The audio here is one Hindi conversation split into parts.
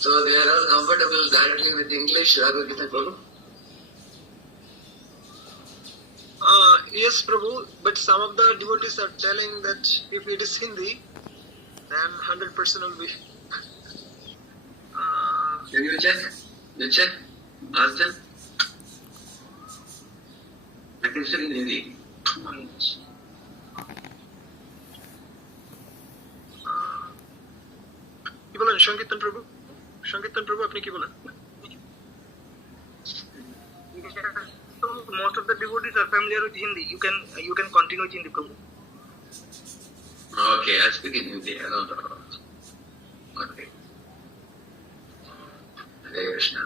So they are all comfortable directly with English, Raghavkirtan Prabhu? Yes, Prabhu, but some of the devotees are telling that if it is Hindi, then 100% will be. Can you check? You check? Ask them. I can say in Hindi. কি বলেন সংকীর্তন প্রভু? সংকীর্তন প্রভু আপনি কি বলেন? So most of the devotees are familiar with Hindi. You can continue with Hindi, Prabhu. Okay, I speak in Hindi. I don't know. Okay. Hare Krishna.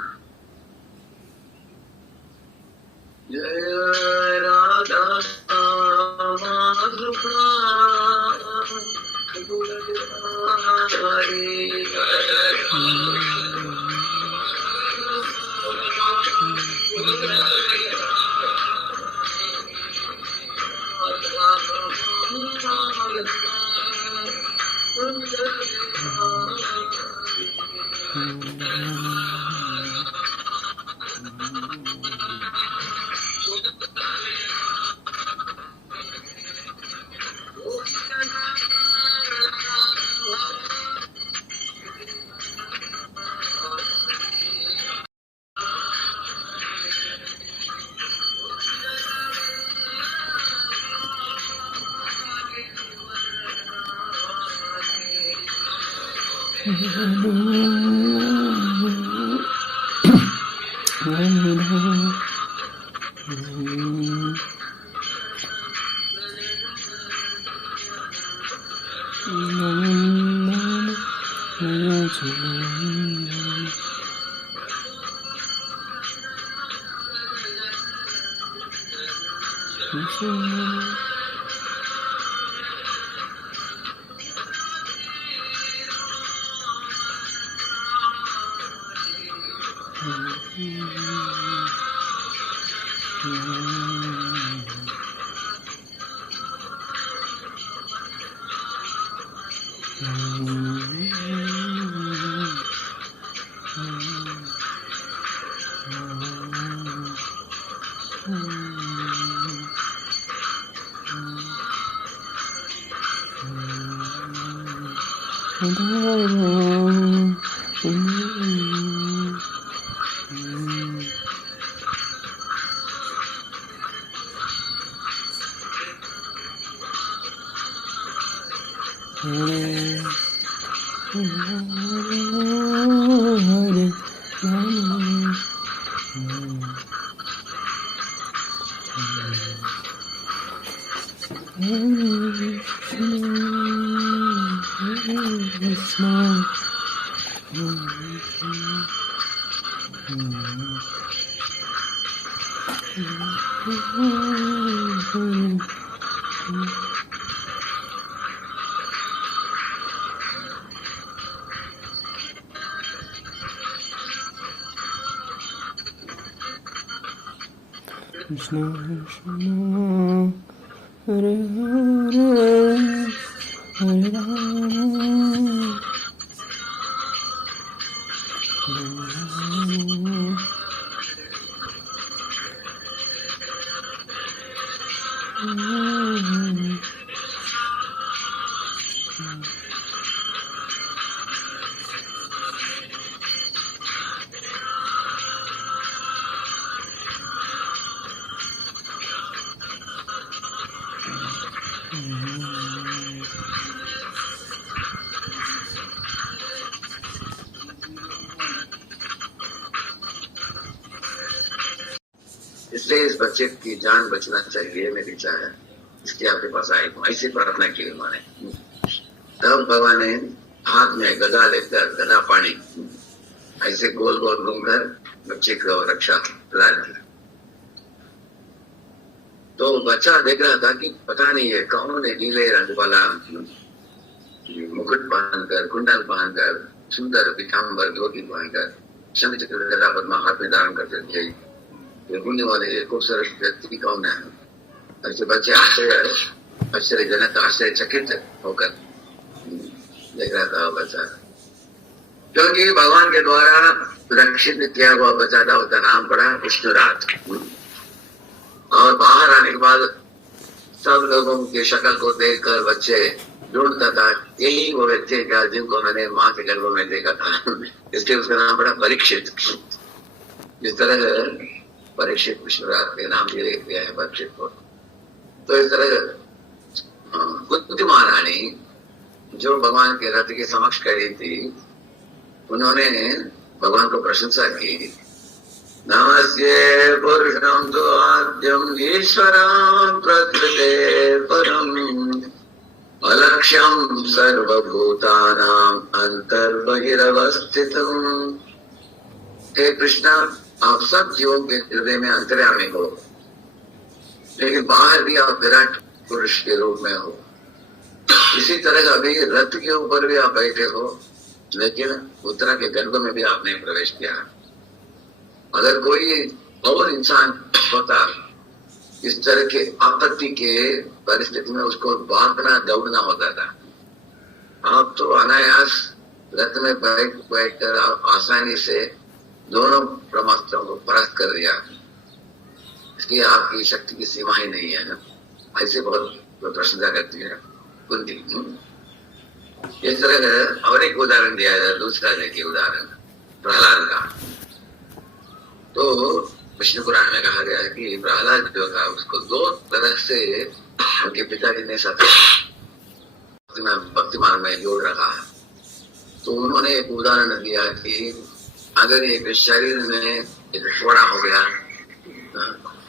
Jai Radha Madhava Krishna Krishna Hare Hare Hare Rama इसलिए इस बच्चे की जान बचना चाहिए, मेरी इच्छा है, इसलिए आपके पास आई हूँ। ऐसी प्रार्थना की उन्होंने। तब भगवान ने हाथ में गदा लेकर, गदा पानी ऐसे गोल गोल घूमकर बच्चे को रक्षा प्रदान की। तो बच्चा देख रहा था कि पता नहीं है कौन है, नीले रंग वाला मुकुट पहनकर, कुंडल पहनकर, सुंदर पीताम्बर धोती पहनकर, शंख चक्र गदा पद्मा हाथ में धारण करते थे, घूमने वाले खूबसूरत व्यक्ति कौन है? ऐसे बच्चे आश्चर्यजनक, आश्चर्यचकित होकर देख रहा था बच्चा। क्योंकि भगवान के द्वारा रक्षित किया हुआ बचाता उसका नाम पड़ा विष्णुराज। और बाहर आने के बाद सब लोगों की शक्ल को देखकर बच्चे ढूंढता था, यही वो व्यक्ति क्या जिनको मैंने माँ के गर्भ में देखा था, इसलिए उसका नाम पड़ा परीक्षित। इस तरह परीक्षित विष्णुराज के नाम भी दिया है परीक्षित को। तो इस तरह कुंती महारानी जो भगवान के रथ के समक्ष खड़ी थी, उन्होंने भगवान को प्रशंसा की। नमस्ये पुरुषं तु आद्यं ईश्वरं प्रकृते परम् अलक्ष्यं सर्वभूतानां अंतर्बहिरवस्थितम्। हे कृष्णा, आप सब जीवों के हृदय में अंतर्यामी हो, लेकिन बाहर भी आप विराट पुरुष के रूप में हो। इसी तरह अभी रथ के ऊपर भी आप बैठे हो, लेकिन उत्तरा के गर्भ में भी आपने प्रवेश किया। अगर कोई और इंसान होता इस तरह के आपत्ति के परिस्थिति में, उसको भागना दौड़ना होता था। आप तो अनायास रथ में बैठ कर आसानी से दोनों ब्रह्मास्त्रों को परास्त कर दिया। इसलिए आपकी शक्ति की सीमा ही नहीं है। ऐसे बहुत प्रशंसा करती है कुंती। इस तरह और एक उदाहरण दिया जाए, दूसरा देखिए उदाहरण प्रहलाद का। तो विष्णु पुराण में कहा गया है कि प्रहलाद जो था उसको दो तरह से उनके पिताजी ने साथ भक्ति मार्ग में जोड़ रखा है। तो उन्होंने एक उदाहरण दिया कि अगर एक शरीर में एक फोड़ा हो गया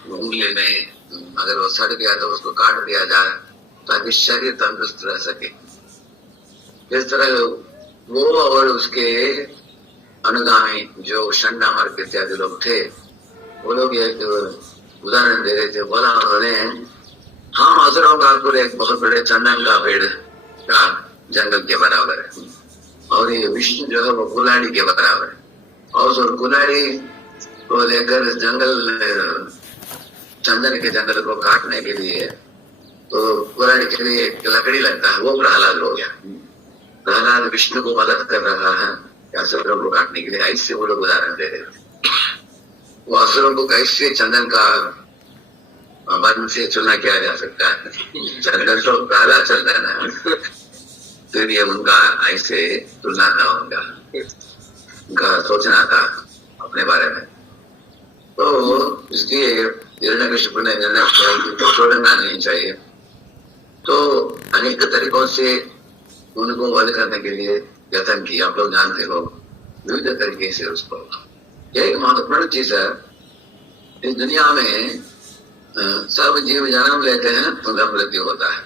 उंगली में, अगर वो सड़ गया तो उसको काट दिया जाए ताकि शरीर तंदुरुस्त रह सके। इस तरह वो और उसके अनुगामी जो शंडा मार्ग इत्यादि लोग थे, वो लोग एक उदाहरण दे रहे थे। बोला उन्होंने, हम असुरों का कुल एक बहुत बड़े चंदन का पेड़ का जंगल के बराबर है, और ये विष्णु जो है वो कुल्हाड़ी के बराबर है। और उस कुल्हाड़ी को लेकर जंगल चंदन के जंगल को काटने के लिए, तो कुल्हाड़ी के लिए एक लकड़ी लगता है, वो प्रहलाद हो गया। प्रहलाद विष्णु को मदद कर रहा है असुरों को काटने के लिए। ऐसे वो लोग उदाहरण दे रहे थे। वो असुरों को कैसे चंदन का वन से चुना किया जा सकता है, चंदन तो प्रहलाद चंदन है, तो ये उनका ऐसे तुलना था, उनका सोचना था अपने बारे में। तो इसलिए हिरण्यकशिपु ने निर्णय किया कि छोड़ना नहीं चाहिए। तो अनेक तरीकों से उनको वध करने के लिए यत्न किया। आप लोग जानते हो विविध तरीके से उसको। एक महत्वपूर्ण चीज है, इस दुनिया में सब जीव जन्म लेते हैं, उनका मृत्यु होता है।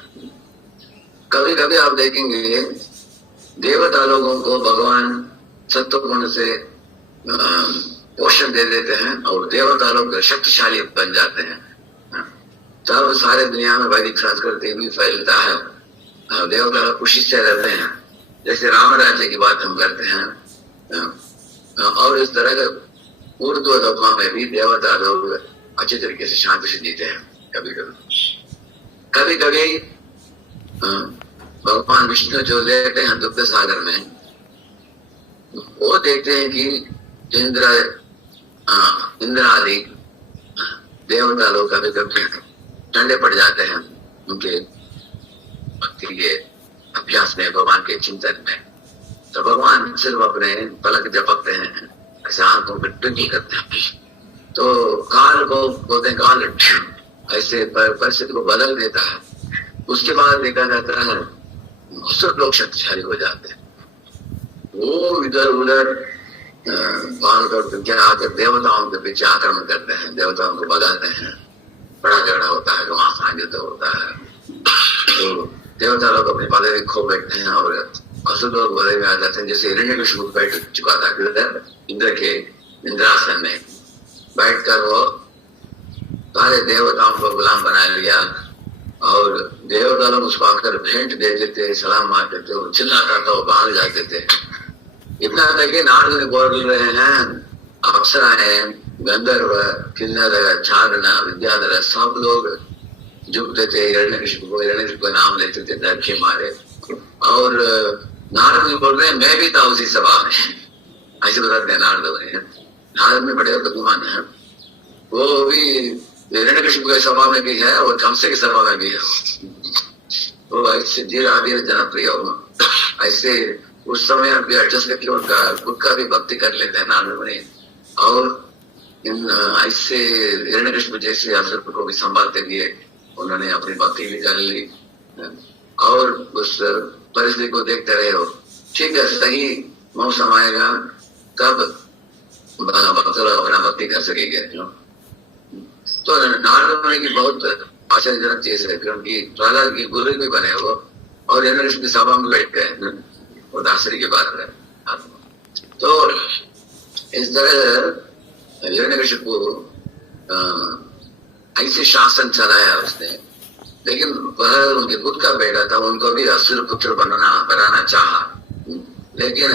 कभी कभी आप देखेंगे देवता लोगों को भगवान सत्व गुण से पोषण दे देते हैं और देवता लोग शक्तिशाली बन जाते हैं। तब सारे दुनिया में वैदिक संस्कृति भी फैलता है, देवता लोग खुशी से रहते हैं। जैसे राम राज्य की बात हम करते हैं, और इस तरह के उर्दू लोकों में भी देवता लोग अच्छी तरीके से शांति से जीते हैं। कभी कभी भगवान विष्णु जो लेते हैं दुग्ध सागर में, वो देखते हैं कि इंद्र आदि देवता लोग कभी कभी ठंडे पड़ जाते हैं उनके भक्ति के अभ्यास में, भगवान के चिंतन में। तो भगवान सिर्फ अपने पलक झपकते हैं, ऐसे आंखों पर टुकी करते हैं। तो काल को बोलते हैं काल ऐसे परिस्थिति को बदल देता है। उसके बाद देखा जाता है सब लोग शक्तिशाली हो जाते हैं। वो इधर उधर काल करके आकर देवताओं के पीछे आक्रमण करते हैं, देवताओं को भगाते हैं, बड़ा झगड़ा होता है, घमासान युद्ध होता है। तो देवता लोग अपनी पदवी खो बैठते हैं और असुर लोग पदवी में आ जाते हैं। जैसे हिरण्यकशिपु बैठ चुका था इंद्र के इंद्रासन में बैठकर वो सारे देवताओं को गुलाम बना लिया, और देवता लोग उसको आकर भेंट दे देते, सलाम मारते थे, वो चिल्लाता था, वो भाग जाते थे। इतना तक कि नारद बोल रहे हैं, अप्सराएं, गंधर्व, किन्नर, चारण, विद्याधर सब लोग झुकते थे हिरण्यकशिपु को नाम लेते थे डर के मारे। और नारद बोल रहे हैं मैं भी था उसी सभा में, ऐसे बताते हैं नारद ने। नारद में बड़े बुद्धिमान है, वो भी हिरण्यकशिपु के सभा में भी है और कंसे की सभा में भी है। तो ऐसे धीरे धीरे जनप्रिय हो, ऐसे उस समय आप एडजस्ट करके उनका खुद का भी भक्ति कर लेते हैं नारद ने। और इन ऐसे हिरण्यकशिपु जैसे असुर को भी संभालते हुए उन्होंने अपनी भक्ति भी कर ली और उस परिस्थिति को देखते रहे हो। ठीक है, सही मौसम आएगा तब भक्त लोग अपना भक्ति कर सकेंगे। तो नारद मुनि की बहुत आश्चर्यजनक चीज है, क्योंकि प्रहलाद की गुरु भी बने वो और हिरण्यकशिपु की सभा में बैठ गए, वो दासरी की बात है। तो इस तरह हिरण्यकशिपु ऐसे शासन चलाया उसने, लेकिन वह उनके खुद का बेटा था, उनको भी असुर पुत्र बनाना चाहा, लेकिन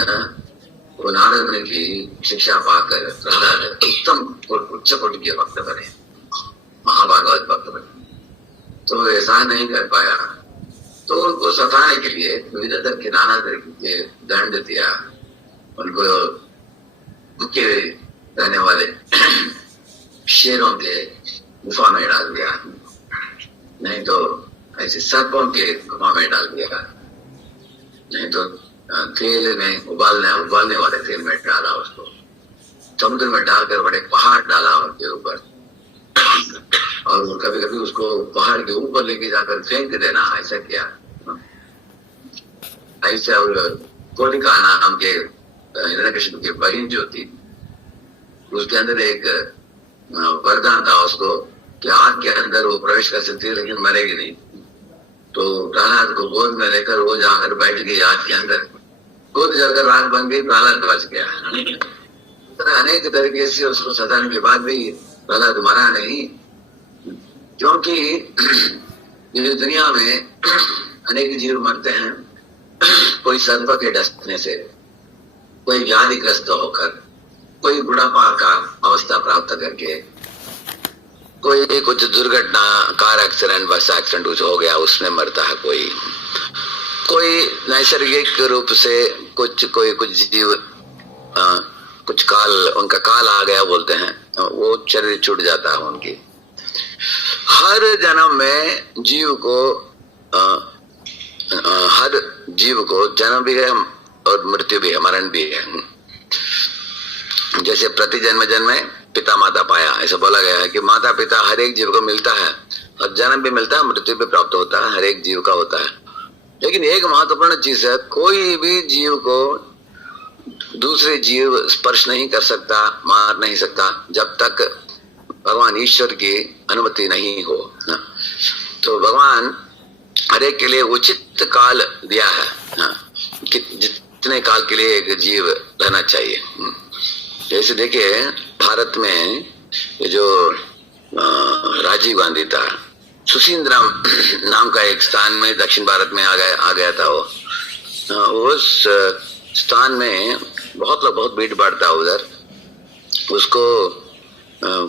वो नारद मुनि की शिक्षा पाकर प्रहलाद उत्तम उच्च कोटि के भक्त बने, महाभागवत भक्त बने। तो ऐसा नहीं कर पाया, तो उनको सताने के लिए विविध के नाना तरीके के दंड दिया, उनको भूखे रहने वाले शेरों के गुफा में डाल दिया, नहीं तो ऐसे सर्पों के गुफा में डाल दिया, नहीं तो तेल में उबालने वाले तेल में डाला, उसको समुद्र में डालकर बड़े पहाड़ डाला उनके ऊपर, और कभी कभी उसको पहाड़ के ऊपर लेके जाकर फेंक देना, ऐसा किया। ऐसा और कोलिका नाम के हिरण्यकशिपु की बहन जो थी, उसके अंदर एक वरदान था उसको कि आग के अंदर वो प्रवेश कर सकती है लेकिन मरेगी नहीं। तो प्रहलाद को गोद में लेकर वो जाकर बैठ गई आग के अंदर, गोद जलकर आग बन गई, प्रहलाद बच गया। अनेक तरीके से उसको सताने के बाद भी प्रहलाद मरा नहीं, क्योंकि ये दुनिया में अनेक जीव मरते हैं, कोई सर्प के डसने से, कोई व्याधिग्रस्त होकर, कोई बुढ़ापा का अवस्था प्राप्त करके, कोई कुछ दुर्घटना, कार एक्सीडेंट, बस एक्सीडेंट कुछ हो गया उसमें मरता है, कोई नैसर्गिक रूप से कुछ जीव कुछ काल, उनका काल आ गया बोलते हैं, वो शरीर छूट जाता है उनकी। हर जन्म में हर जीव को जन्म भी है और मृत्यु भी है, मरण भी है। जैसे प्रति जन्म में पिता माता पाया, ऐसा बोला गया है कि माता पिता हर एक जीव को मिलता है और जन्म भी मिलता है, मृत्यु भी प्राप्त होता है, हर एक जीव का होता है। लेकिन एक महत्वपूर्ण चीज है, कोई भी जीव को दूसरे जीव स्पर्श नहीं कर सकता, मार नहीं सकता, जब तक भगवान ईश्वर की अनुमति नहीं हो। तो भगवान हर एक के लिए उचित काल दिया है कि जितने काल के लिए एक जीव रहना चाहिए। जैसे देखिए भारत में ये जो राजीव गांधी था, सुशींद्रम नाम का एक स्थान में दक्षिण भारत में आ गया था वो। उस स्थान में बहुत भीड़ भाड़ था उधर। उसको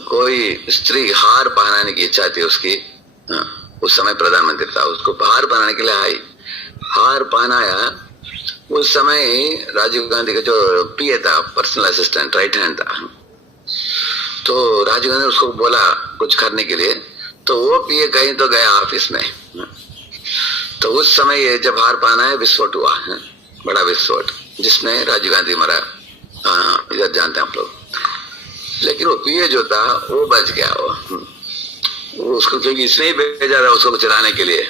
कोई स्त्री हार पहनाने की इच्छा थी उसकी, उस समय प्रधानमंत्री था, उसको हार पहनाने के लिए आई, हार पहनाया। उस समय राजीव गांधी का जो पीए था, पर्सनल असिस्टेंट, राइट हैंड था, तो राजीव गांधी उसको बोला कुछ करने के लिए, तो वो पीए कहीं तो गया ऑफिस में। तो उस समय ये जब हार पहना है, विस्फोट हुआ, बड़ा विस्फोट, जिसमें राजीव गांधी मरा। इधर जानते हैं आप लोग। लेकिन वो पीए जो था वो बच गया, वो उसको, क्योंकि इसने ही भेजा था उसको चलाने के लिए,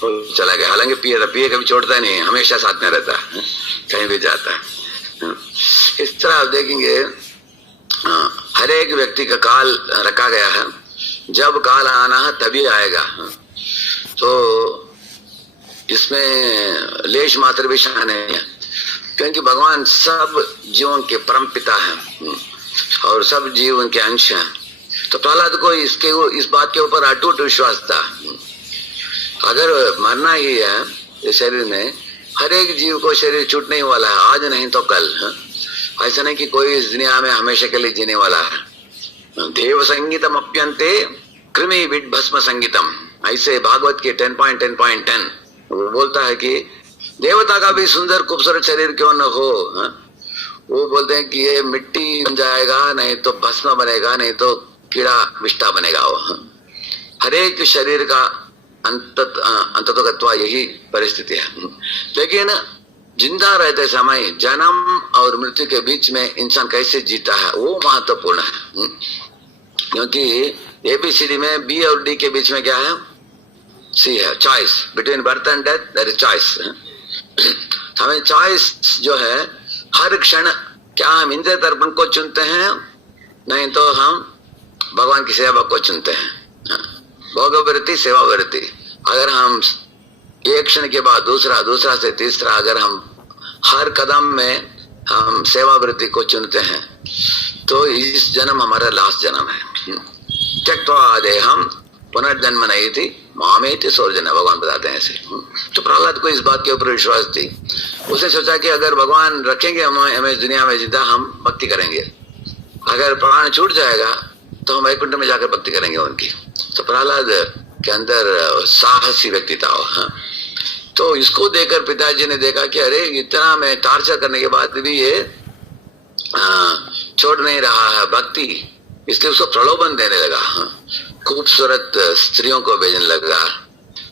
चला गया। हालांकि पीए कभी छोड़ता नहीं, हमेशा साथ में रहता है, कहीं भी जाता है। इस तरह आप देखेंगे हर एक व्यक्ति का काल रखा गया है, जब काल आना है तभी आएगा। तो इसमें लेश मात्र भी शान नहीं है, क्योंकि भगवान सब जीवों के परम पिता हैं और सब जीव उनके अंश हैं। तो प्रहलाद को इस बात के ऊपर अटूट विश्वास था, अगर मरना ही है इस शरीर में, हर एक जीव को शरीर छूटने ही वाला है, आज नहीं तो कल। ऐसा नहीं कि कोई इस दुनिया में हमेशा के लिए जीने वाला है। देव संगीतम अप्यंते कृमि विड भस्म संगीतम, ऐसे भागवत के 10.10.10 वो बोलता है कि देवता का भी सुंदर खूबसूरत शरीर क्यों न हो, वो बोलते हैं कि ये मिट्टी बन जाएगा, नहीं तो भस्म बनेगा, नहीं तो कीड़ा विष्टा बनेगा। वो हर एक शरीर का अंततोगत्वा यही परिस्थिति है। लेकिन जिंदा रहते समय जन्म और मृत्यु के बीच में इंसान कैसे जीता है वो महत्वपूर्ण है। क्योंकि एबीसीडी में बी और डी के बीच में क्या है? सी है, choice. Between birth and death there is choice. हमें चॉइस जो है हर क्षण, क्या हम इंद्रिय तर्पण को चुनते हैं, नहीं तो हम भगवान की सेवा को चुनते हैं। भोगवृत्ति, सेवावृत्ति। अगर हम एक क्षण के बाद दूसरा, दूसरा से तीसरा, अगर हम हर कदम में हम सेवावृत्ति को चुनते हैं तो इस जन्म हमारा लास्ट जन्म है। त्यक्त्वा देहं पुनर्जन्म नहीं थी मामेति सोर्जन, भगवान बताते हैं ऐसे। तो प्रहलाद को इस बात के ऊपर विश्वास थी। उसने सोचा कि अगर भगवान रखेंगे हमें इस दुनिया में जिंदा, हम भक्ति करेंगे। अगर प्राण छूट जाएगा तो हम वैकुंठ में जाकर भक्ति करेंगे उनकी। तो प्रहलाद के अंदर साहसी व्यक्ति था। तो इसको देखकर पिताजी ने देखा कि अरे इतना मैं टार्चर करने के बाद भी ये छोड़ नहीं रहा है भक्ति, इसलिए उसको प्रलोभन देने लगा। खूबसूरत स्त्रियों को भेजने लगा,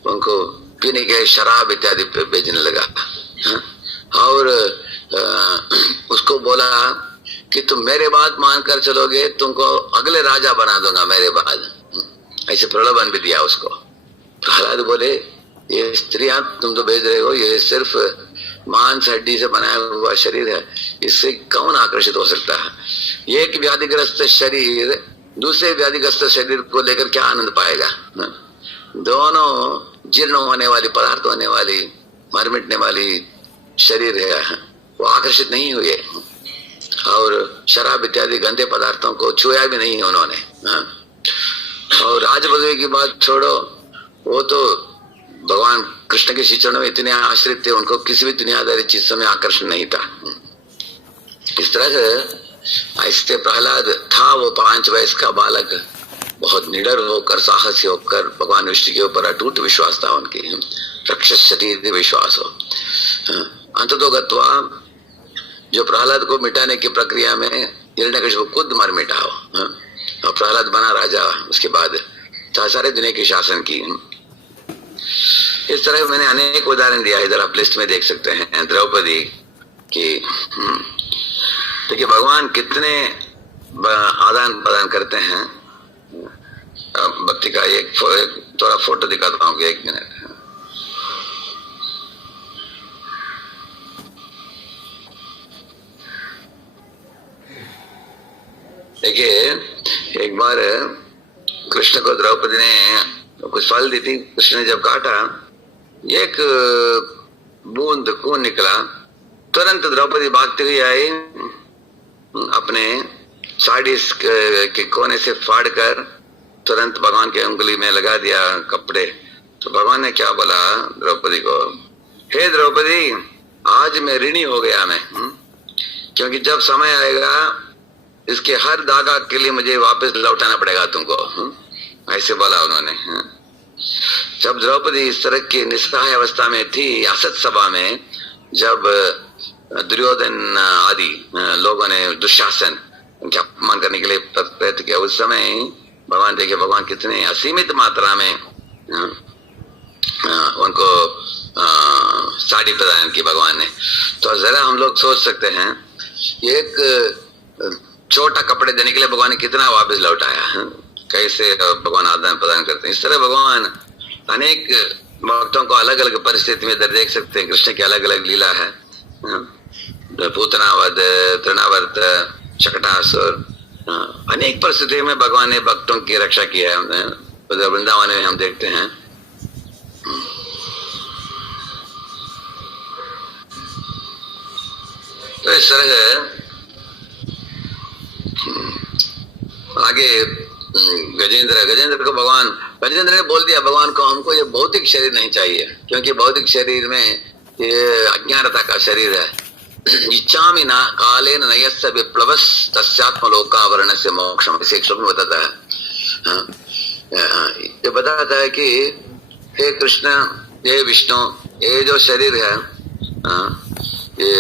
उनको पीने के शराब इत्यादि पे भेजने लगा। और उसको बोला कि तुम मेरे बात मानकर चलोगे, तुमको अगले राजा बना दूंगा मेरे बाद। ऐसे प्रलोभन भी दिया उसको। प्रहलाद बोले ये स्त्रियां तुम तो भेज रहे हो, ये सिर्फ मांस हड्डी से बनाया हुआ शरीर है, इससे कौन आकर्षित हो सकता है? एक व्याधिग्रस्त शरीर दूसरे व्याधिग्रस्त शरीर को लेकर क्या आनंद पाएगा? दोनों जीर्ण होने वाली, पदार्थ होने वाली, मर मिटने वाली शरीर है, वो आकर्षित नहीं हुए। और शराब इत्यादि गंदे पदार्थों को छुआ भी नहीं उन्होंने। और राज पदवी की बात छोड़ो, वो तो भगवान कृष्ण के श्री चरणों में इतने आश्रित थे, उनको किसी भी दुनियादारी चीज में आकर्षण नहीं था। इस तरह से ऐसे प्रहलाद था, वो 5 वर्ष का बालक, बहुत निडर होकर, साहसी होकर, भगवान विष्णु के ऊपर अटूट विश्वास था उनकी, रक्षति विश्वास हो। अंततोगत्वा जो प्रहलाद को मिटाने की प्रक्रिया में हिरण्यकशिपु खुद मर मिटा हो, और प्रहलाद बना राजा। उसके बाद सारे दुनिया की शासन की। इस तरह मैंने अनेक उदाहरण दिया, इधर आप लिस्ट में देख सकते हैं। द्रौपदी की देखिए भगवान कितने आदान प्रदान करते हैं भक्ति का। एक थोड़ा फोटो दिखाता हूँ, 1 मिनट। देखिए एक बार कृष्ण को द्रौपदी ने कुछ फल दी थी। कृष्ण ने जब काटा, एक बूंद खून निकला। तुरंत द्रौपदी भागती हुई आई, अपने साड़ी के कोने से फाड़ कर तुरंत भगवान के उंगली में लगा दिया कपड़े। तो भगवान ने क्या बोला द्रौपदी को, हे द्रौपदी, आज मैं ऋणी हो गया मैं, क्योंकि जब समय आएगा इसके हर धागा के लिए मुझे वापस लौटाना पड़ेगा तुमको। ऐसे बोला उन्होंने। जब द्रौपदी इस तरह की निस्सहाय अवस्था में थी, असत सभा में, जब दुर्योधन आदि लोगों ने, दुशासन, उनके अपमान करने के लिए प्रयत्न किया, उस समय भगवान देखिए, भगवान कितने असीमित मात्रा में उनको साड़ी प्रदान की भगवान ने। तो जरा हम लोग सोच सकते हैं, एक छोटा कपड़े देने के लिए भगवान ने कितना वापस लौटाया। कैसे भगवान आदान प्रदान करते हैं। इस तरह भगवान अनेक भक्तों को अलग अलग परिस्थिति में इधर देख सकते हैं। कृष्ण की अलग अलग लीला है। पूतनावध, तृणावर्त, शकटासुर, अनेक परिस्थितियों में भगवान ने भक्तों की रक्षा की है। वृंदावन में हम देखते हैं। तो इस तरह आगे गजेंद्र को भगवान, गजेंद्र ने बोल दिया भगवान को, हमको ये भौतिक शरीर नहीं चाहिए, क्योंकि भौतिक शरीर में ये अज्ञानता का शरीर है। इच्छामि ना कालेन नयस्य विप्लवस तस्यात्मलोकावरण से मोक्षम, इसे एक श्लोक में बताता है। ये बताता है कि हे कृष्ण, हे विष्णु, ये जो शरीर है, ये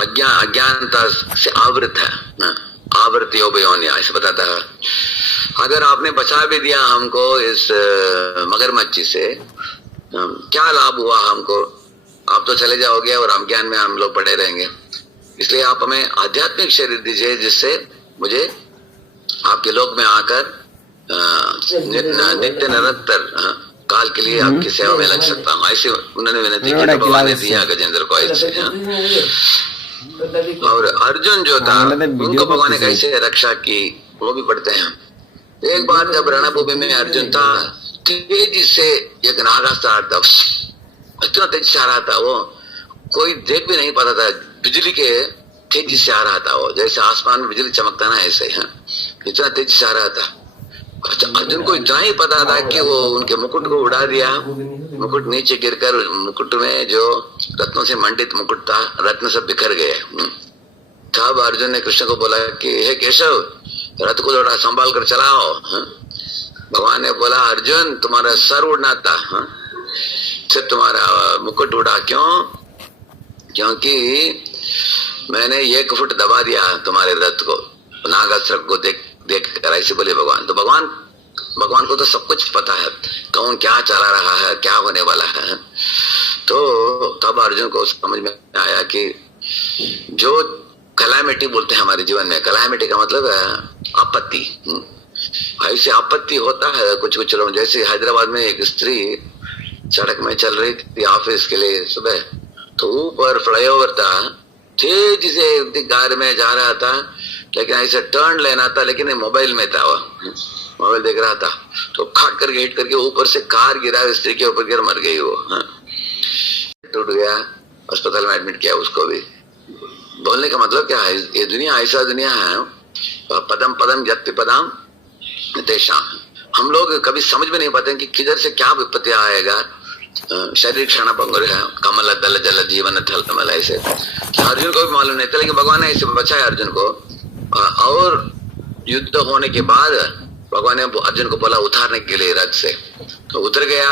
अज्ञानता से आवृत है ना, आवृत योबयोन्या ऐसे बताता है। अगर आपने बचा भी दिया हमको इस मगरमच्छ से, क्या लाभ हुआ हमको? आप तो चले जाओगे और हम ज्ञान में हम लोग पड़े रहेंगे। इसलिए आप हमें आध्यात्मिक शरीर दीजिए जिससे मुझे आपके लोक में आकर नित्य निरंतर काल के लिए आपकी सेवा में लग सकता हूँ। ऐसे उन्होंने विनती की, भगवान ने दिया गजेंद्र को ऐसे। और अर्जुन जो था उनको भगवान ने कैसे रक्षा की वो भी पढ़ते हैं। एक बार जब रणभूमि में अर्जुन था, तेजी से एक नागास्त्र आ था, इतना तेजी से आ रहा था वो, कोई देख भी नहीं पाता था। बिजली के तेजी से आ रहा था वो, जैसे आसमान में बिजली चमकता ना ऐसे, इतना तेजी से आ रहा था। अर्जुन को इतना ही पता था कि वो उनके मुकुट को उड़ा दिया। मुकुट नीचे गिरकर मुकुट में जो रत्नों से मंडित मुकुट था, रत्न सब बिखर गए। तब अर्जुन ने कृष्ण को बोला कि हे केशव, रथ को थोड़ा संभाल कर चलाओ। भगवान ने बोला अर्जुन तुम्हारा सर उड़ना था, सिर्फ तुम्हारा मुकुट उड़ा। क्यों? क्योंकि मैंने 1 फुट दबा दिया तुम्हारे रथ को, नागास्त्र को देख कर ऐसे बोले भगवान। तो भगवान को तो सब कुछ पता है, कौन क्या चला रहा है, क्या होने वाला है। तो तब अर्जुन को समझ में आया कि जो कलामिटी बोलते हैं हमारे जीवन में, कलामिटी का मतलब है आपत्ति। ऐसे आपत्ति होता है कुछ कुछ लोग। जैसे हैदराबाद में एक स्त्री सड़क में चल रही थी ऑफिस के लिए सुबह, तो ऊपर फ्लाईओवर था, तेजी से कार में जा रहा था, लेकिन ऐसे टर्न लेना था, लेकिन मोबाइल में था, वो मोबाइल देख रहा था। तो खाट करके हिट करके ऊपर से कार गिरा, स्त्री के ऊपर गिर, मर गई वो। टूट गया, अस्पताल में एडमिट किया उसको भी। बोलने का मतलब क्या है, ये दुनिया ऐसा दुनिया है, पदम पदम जत्ति पदम देशा। हम लोग कभी समझ में नहीं पाते कि किधर से क्या विपत्ति आएगा। शरीर क्षण भंगुर है, कमल दल जल जीवन थल कमल, ऐसे अर्जुन को भी मालूम नहीं था, लेकिन भगवान ने ऐसे बचाया अर्जुन को। और युद्ध होने के बाद भगवान ने अर्जुन को बोला उतारने के लिए रथ से, तो उतर गया।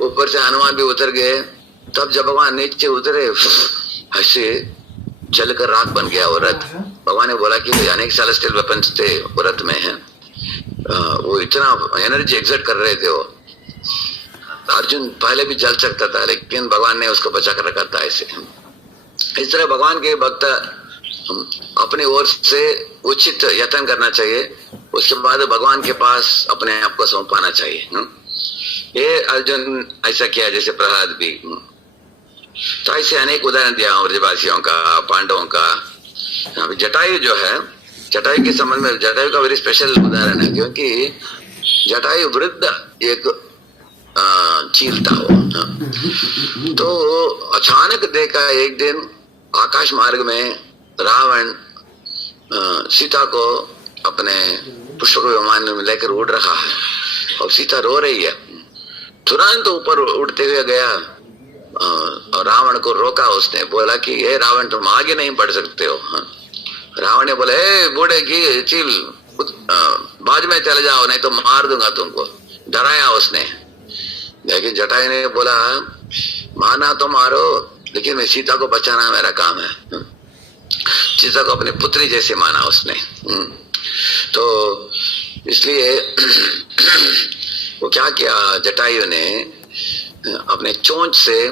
ऊपर से हनुमान भी उतर गए। तब जब भगवान नीचे उतरे, ऐसे जलकर राख बन गया वो रथ। भगवान ने बोला कि अनेक सेलेस्टियल वेपन्स थे वो रथ में है, वो इतना एनर्जी एक्सर्ट कर रहे थे वो। अर्जुन पहले भी जल सकता था, लेकिन भगवान ने उसको बचा कर रखा था। ऐसे इस तरह भगवान के भक्त अपनी ओर से उचित यत्न करना चाहिए, उसके बाद भगवान के पास अपने आप को सौंपाना चाहिए। ये अर्जुन ऐसा किया, जैसे प्रहलाद भी। तो ऐसे अनेक उदाहरण दिया ब्रजवासियों का, पांडवों का। अभी जटायु जो है, जटायु के संबंध में जटायु का वेरी स्पेशल उदाहरण है, क्योंकि जटायु वृद्ध एक चील था वो। तो अचानक देखा एक दिन आकाश मार्ग में रावण सीता को अपने पुष्पक विमान में लेकर उड़ रहा है, और सीता रो रही है। तुरंत ऊपर उड़ते हुए गया और रावण को रोका उसने, बोला कि ये रावण तुम आगे नहीं बढ़ सकते हो। रावण ने बोला ए बूढ़े की चील, बाज में चले जाओ नहीं तो मार दूंगा तुमको, डराया उसने। लेकिन जटायु ने बोला माना तो मारो, लेकिन मैं सीता को बचाना मेरा काम है। सीता को अपनी पुत्री जैसे माना उसने। तो इसलिए वो क्या किया, जटायु ने अपने चोंच से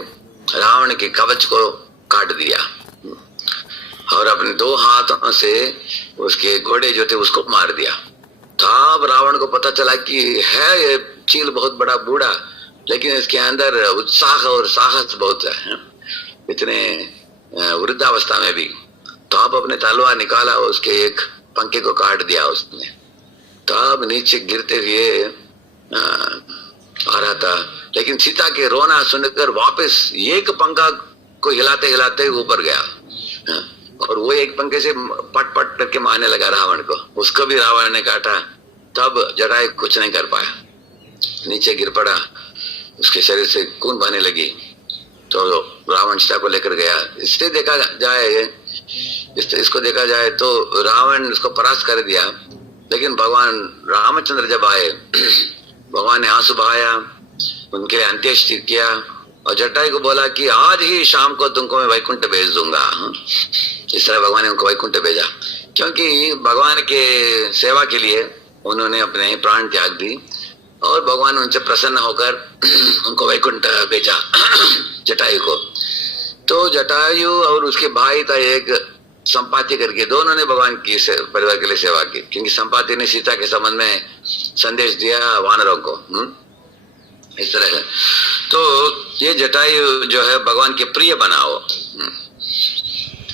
रावण के कवच को काट दिया और अपने 2 हाथों से उसके घोड़े जो थे उसको मार दिया। तब रावण को पता चला कि है ये चील बहुत बड़ा बूढ़ा, लेकिन इसके अंदर उत्साह और साहस बहुत है, इतने वृद्धावस्था में भी। तो आप अपने तलवार निकाला, उसके एक पंखे को काट दिया उसने। तब नीचे गिरते हुए आ रहा था, लेकिन सीता के रोना सुनकर वापस एक पंखा को हिलाते हिलाते ऊपर गया, और वो एक पंखे से पट पट करके मारने लगा रावण को। उसको भी रावण ने काटा। तब जटायु कुछ नहीं कर पाया, नीचे गिर पड़ा, उसके शरीर से खून बहने लगी। तो रावण सीता को लेकर गया। इससे देखा जाए, इसको देखा जाए तो रावण उसको परास्त कर दिया, लेकिन भगवान रामचंद्र जब आए, भगवान ने आंसू बहाया, उनके लिए अंत्येष्टि किया और जटायु को बोला कि आज ही शाम को तुमको मैं वैकुंठ भेज दूंगा। इस तरह भगवान ने उनको वैकुंठ भेजा, क्योंकि भगवान के सेवा के लिए उन्होंने अपने प्राण त्याग दी और भगवान उनसे प्रसन्न होकर उनको वैकुंठ भेजा जटायु को। तो जटायु और उसके भाई था एक संपाति करके, दोनों ने भगवान की परिवार के लिए सेवा की, क्योंकि संपाति ने सीता के संबंध में संदेश दिया वानरों को। इस तरह है। तो ये जटायु जो है भगवान के प्रिय बनाओ।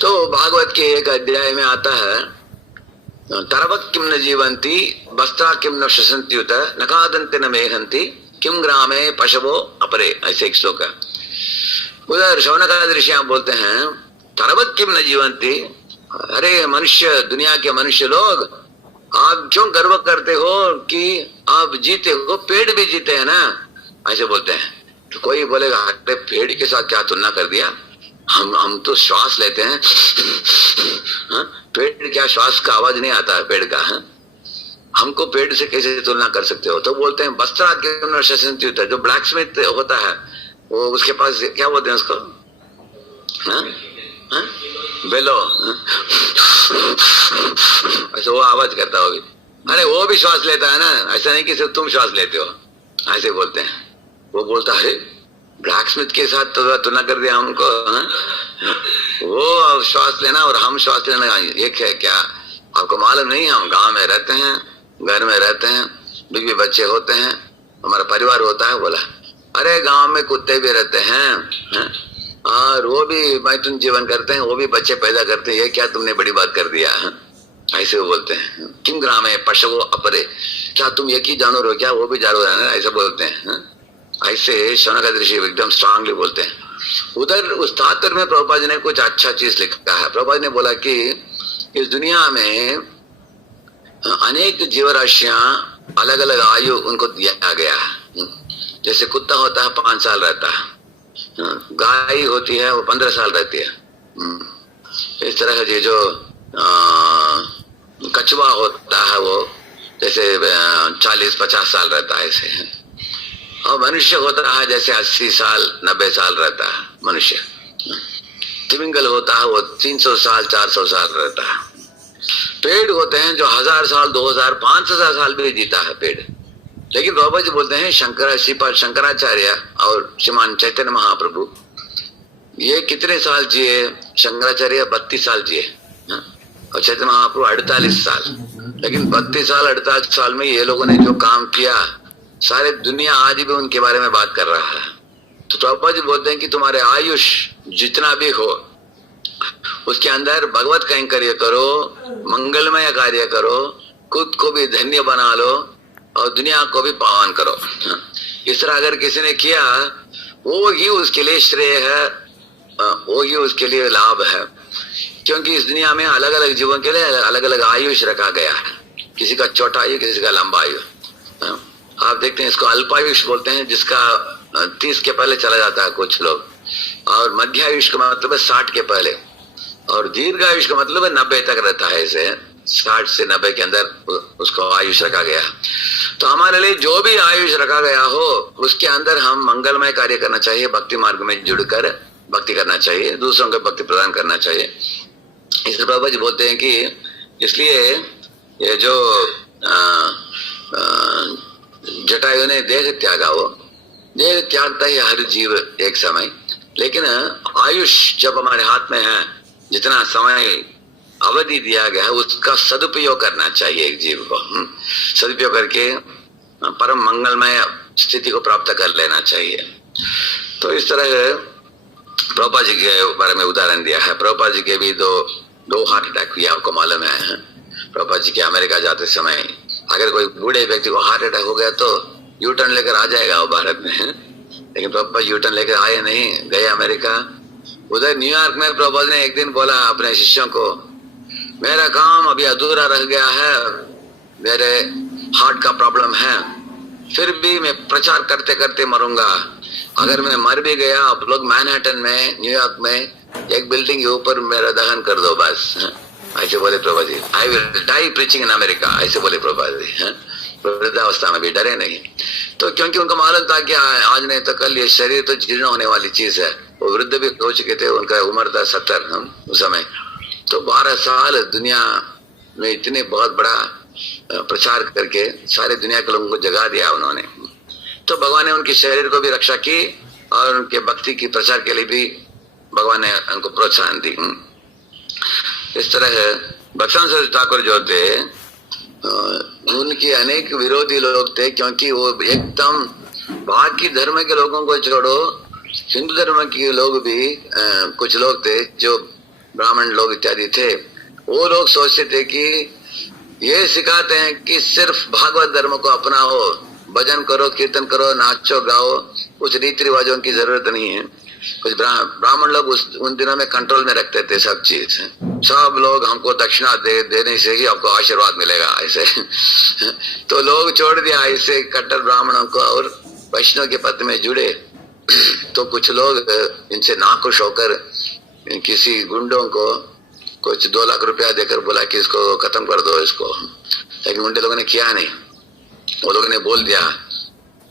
तो भागवत के एक अध्याय में आता है, तरवत् किम न जीवंती वस्त्रा किम न शसंति उत न खादन्ति न मेहंती किम ग्रामे पशवो अपरे, ऐसे एक श्लोक है। उधर शौनकादि ऋषि बोलते हैं तरवत् किम न जीवंती, अरे मनुष्य, दुनिया के मनुष्य लोग, आप क्यों गर्व करते हो कि आप जीते हो, पेड़ भी जीते हैं ना, ऐसे बोलते हैं। तो कोई बोलेगा अरे पेड़ के साथ क्या तुलना कर दिया, हम तो श्वास लेते हैं पेड़ क्या श्वास का आवाज नहीं आता है पेड़ का, हमको पेड़ से कैसे तुलना कर सकते हो। तो बोलते हैं वस्त्रा के जो ब्लैक स्मिथ होता है वो, उसके पास क्या बोलते हैं उसको, बेलो, ऐसे वो आवाज करता होगी। अरे वो भी श्वास लेता है ना, ऐसा नहीं कि सिर्फ तुम श्वास लेते हो, ऐसे बोलते हैं। वो बोलता है ब्लैक स्मिथ के साथ तो तुलना कर दिया हमको, वो श्वास लेना और हम श्वास लेना एक है क्या, आपको मालूम नहीं, हम गांव में रहते हैं, घर में रहते हैं, बीवी बच्चे होते हैं, हमारा परिवार होता है। बोला अरे गांव में कुत्ते भी रहते हैं और वो भी मैथुन जीवन करते हैं, वो भी बच्चे पैदा करते हैं, ये क्या तुमने बड़ी बात कर दिया, ऐसे वो बोलते हैं। किम ग्राम है पशवो अपरे, क्या तुम एक ही जानवर हो क्या, वो भी जानवर है ना, ऐसे बोलते हैं। ऐसे शौनकादि ऋषि एकदम स्ट्रांगली बोलते हैं। उधर उस तात्पर्य में प्रभुपाद जी ने कुछ अच्छा चीज लिखा है। प्रभुपाद जी ने बोला कि इस दुनिया में अनेक जीवराशियां अलग अलग आयु उनको दिया गया है। जैसे कुत्ता होता है 5 साल रहता है, गाय होती है वो 15 साल रहती है। इस तरह से जो कछुआ होता है वो जैसे 40-50 साल रहता है ऐसे। और मनुष्य होता है जैसे 80 साल 90 साल रहता है मनुष्य। तिमिंगल होता है वो 300 साल 400 साल रहता है। पेड़ होते हैं जो 1000 साल 2000 5000 साल भी जीता है पेड़। लेकिन बाबा जी बोलते हैं श्रीपाद शंकराचार्य और श्रीमान चैतन्य महाप्रभु ये कितने साल जिए, शंकराचार्य 32 साल जिए और चैतन्य महाप्रभु 48 साल। लेकिन 32 साल 48 साल में ये लोगों ने जो काम किया, सारे दुनिया आज भी उनके बारे में बात कर रहा है। तो बाबा जी बोलते हैं कि तुम्हारे आयुष जितना भी हो उसके अंदर भगवत कैंकर्य करो, मंगलमय कार्य करो, खुद को भी धन्य बना लो और दुनिया को भी पावन करो। इस तरह अगर किसी ने किया वो ही उसके लिए श्रेय है, वो ही उसके लिए लाभ है। क्योंकि इस दुनिया में अलग अलग जीवों के लिए अलग अलग आयुष रखा गया है, किसी का छोटा आयु किसी का लंबा आयु। आप देखते हैं इसको अल्पायुष बोलते हैं, जिसका 30 के पहले चला जाता है कुछ लोग, और मध्यायुष का मतलब है 60 के पहले, और दीर्घायुष का मतलब है 90 तक रहता है। ऐसे 60 से 90 के अंदर उसको आयुष रखा गया। तो हमारे लिए जो भी आयुष रखा गया हो उसके अंदर हम मंगलमय कार्य करना चाहिए, भक्ति मार्ग में जुड़कर भक्ति करना चाहिए, दूसरों को भक्ति प्रदान करना चाहिए। इसलिए बाबा जी बोलते हैं कि इसलिए ये जो जटायु ने देह त्यागा, वो देह त्यागता है हर जीव एक समय, लेकिन आयुष जब हमारे हाथ में है, जितना समय अवधि दिया गया है उसका सदुपयोग करना चाहिए एक जीव को। सदुपयोग करके परम मंगलमय स्थिति को प्राप्त कर लेना चाहिए। तो इस तरह प्रभुपाद जी के बारे में उदाहरण दिया है। प्रभुपाद जी के भी दो हार्ट अटैक हुआ, आपको मालूम है। प्रभुपाद जी के अमेरिका जाते समय अगर कोई बूढ़े व्यक्ति को हार्ट अटैक हो गया तो यू टर्न लेकर आ जाएगा वो भारत में, लेकिन प्रभुपाद यू टर्न लेकर आए नहीं, गए अमेरिका। उधर न्यूयॉर्क में प्रभुपाद ने एक दिन बोला अपने शिष्यों को, मेरा काम अभी अधूरा रह गया है, मेरे हार्ट का प्रॉब्लम है, फिर भी मैं प्रचार करते करते मरूंगा। अगर मैं मर भी गया, आप लोग मैनहट्टन में न्यूयॉर्क में एक बिल्डिंग के ऊपर मेरा दहन कर दो बस, ऐसे बोले Prabhupada ji. I will die preaching in America, ऐसे बोले प्रभुपाद जी। वृद्धावस्था में भी डरे नहीं, तो क्योंकि उनको मालूम था कि आज नहीं तो कल ये शरीर तो जीर्ण होने वाली चीज है। वो वृद्ध भी हो चुके थे, उनका उम्र था 70 उस समय। तो 12 साल दुनिया में इतने बहुत बड़ा प्रचार करके सारे दुनिया के लोगों को जगा दिया उन्होंने। तो भगवान ने उनके शरीर को भी रक्षा की और उनके भक्ति की प्रचार के लिए भी भगवान ने उनको प्रोत्साहन दी। इस तरह भक्तान ठाकुर जो थे उनके अनेक विरोधी लोग थे, क्योंकि वो एकदम बाकी धर्म के लोगों को छोड़ो, हिंदू धर्म के लोग भी कुछ लोग थे जो ब्राह्मण लोग इत्यादि थे, वो लोग सोचते थे कि ये सिखाते हैं कि सिर्फ भागवत धर्म को अपनाओ, भजन करो, कीर्तन करो, नाचो गाओ, कुछ रीति रिवाजों की जरूरत नहीं है। कुछ ब्राह्मण लोग उन दिनों में कंट्रोल में रखते थे सब चीज, सब लोग हमको दक्षिणा देने से ही आपको आशीर्वाद मिलेगा ऐसे। तो लोग छोड़ दिया ऐसे कट्टर ब्राह्मणों को और वैष्णव के पद में जुड़े। तो कुछ लोग इनसे नाखुश होकर किसी गुंडों को कुछ 2 लाख रुपया देकर बोला कि इसको खत्म कर दो इसको, लेकिन गुंडे लोगों ने किया नहीं। वो लोगों ने बोल दिया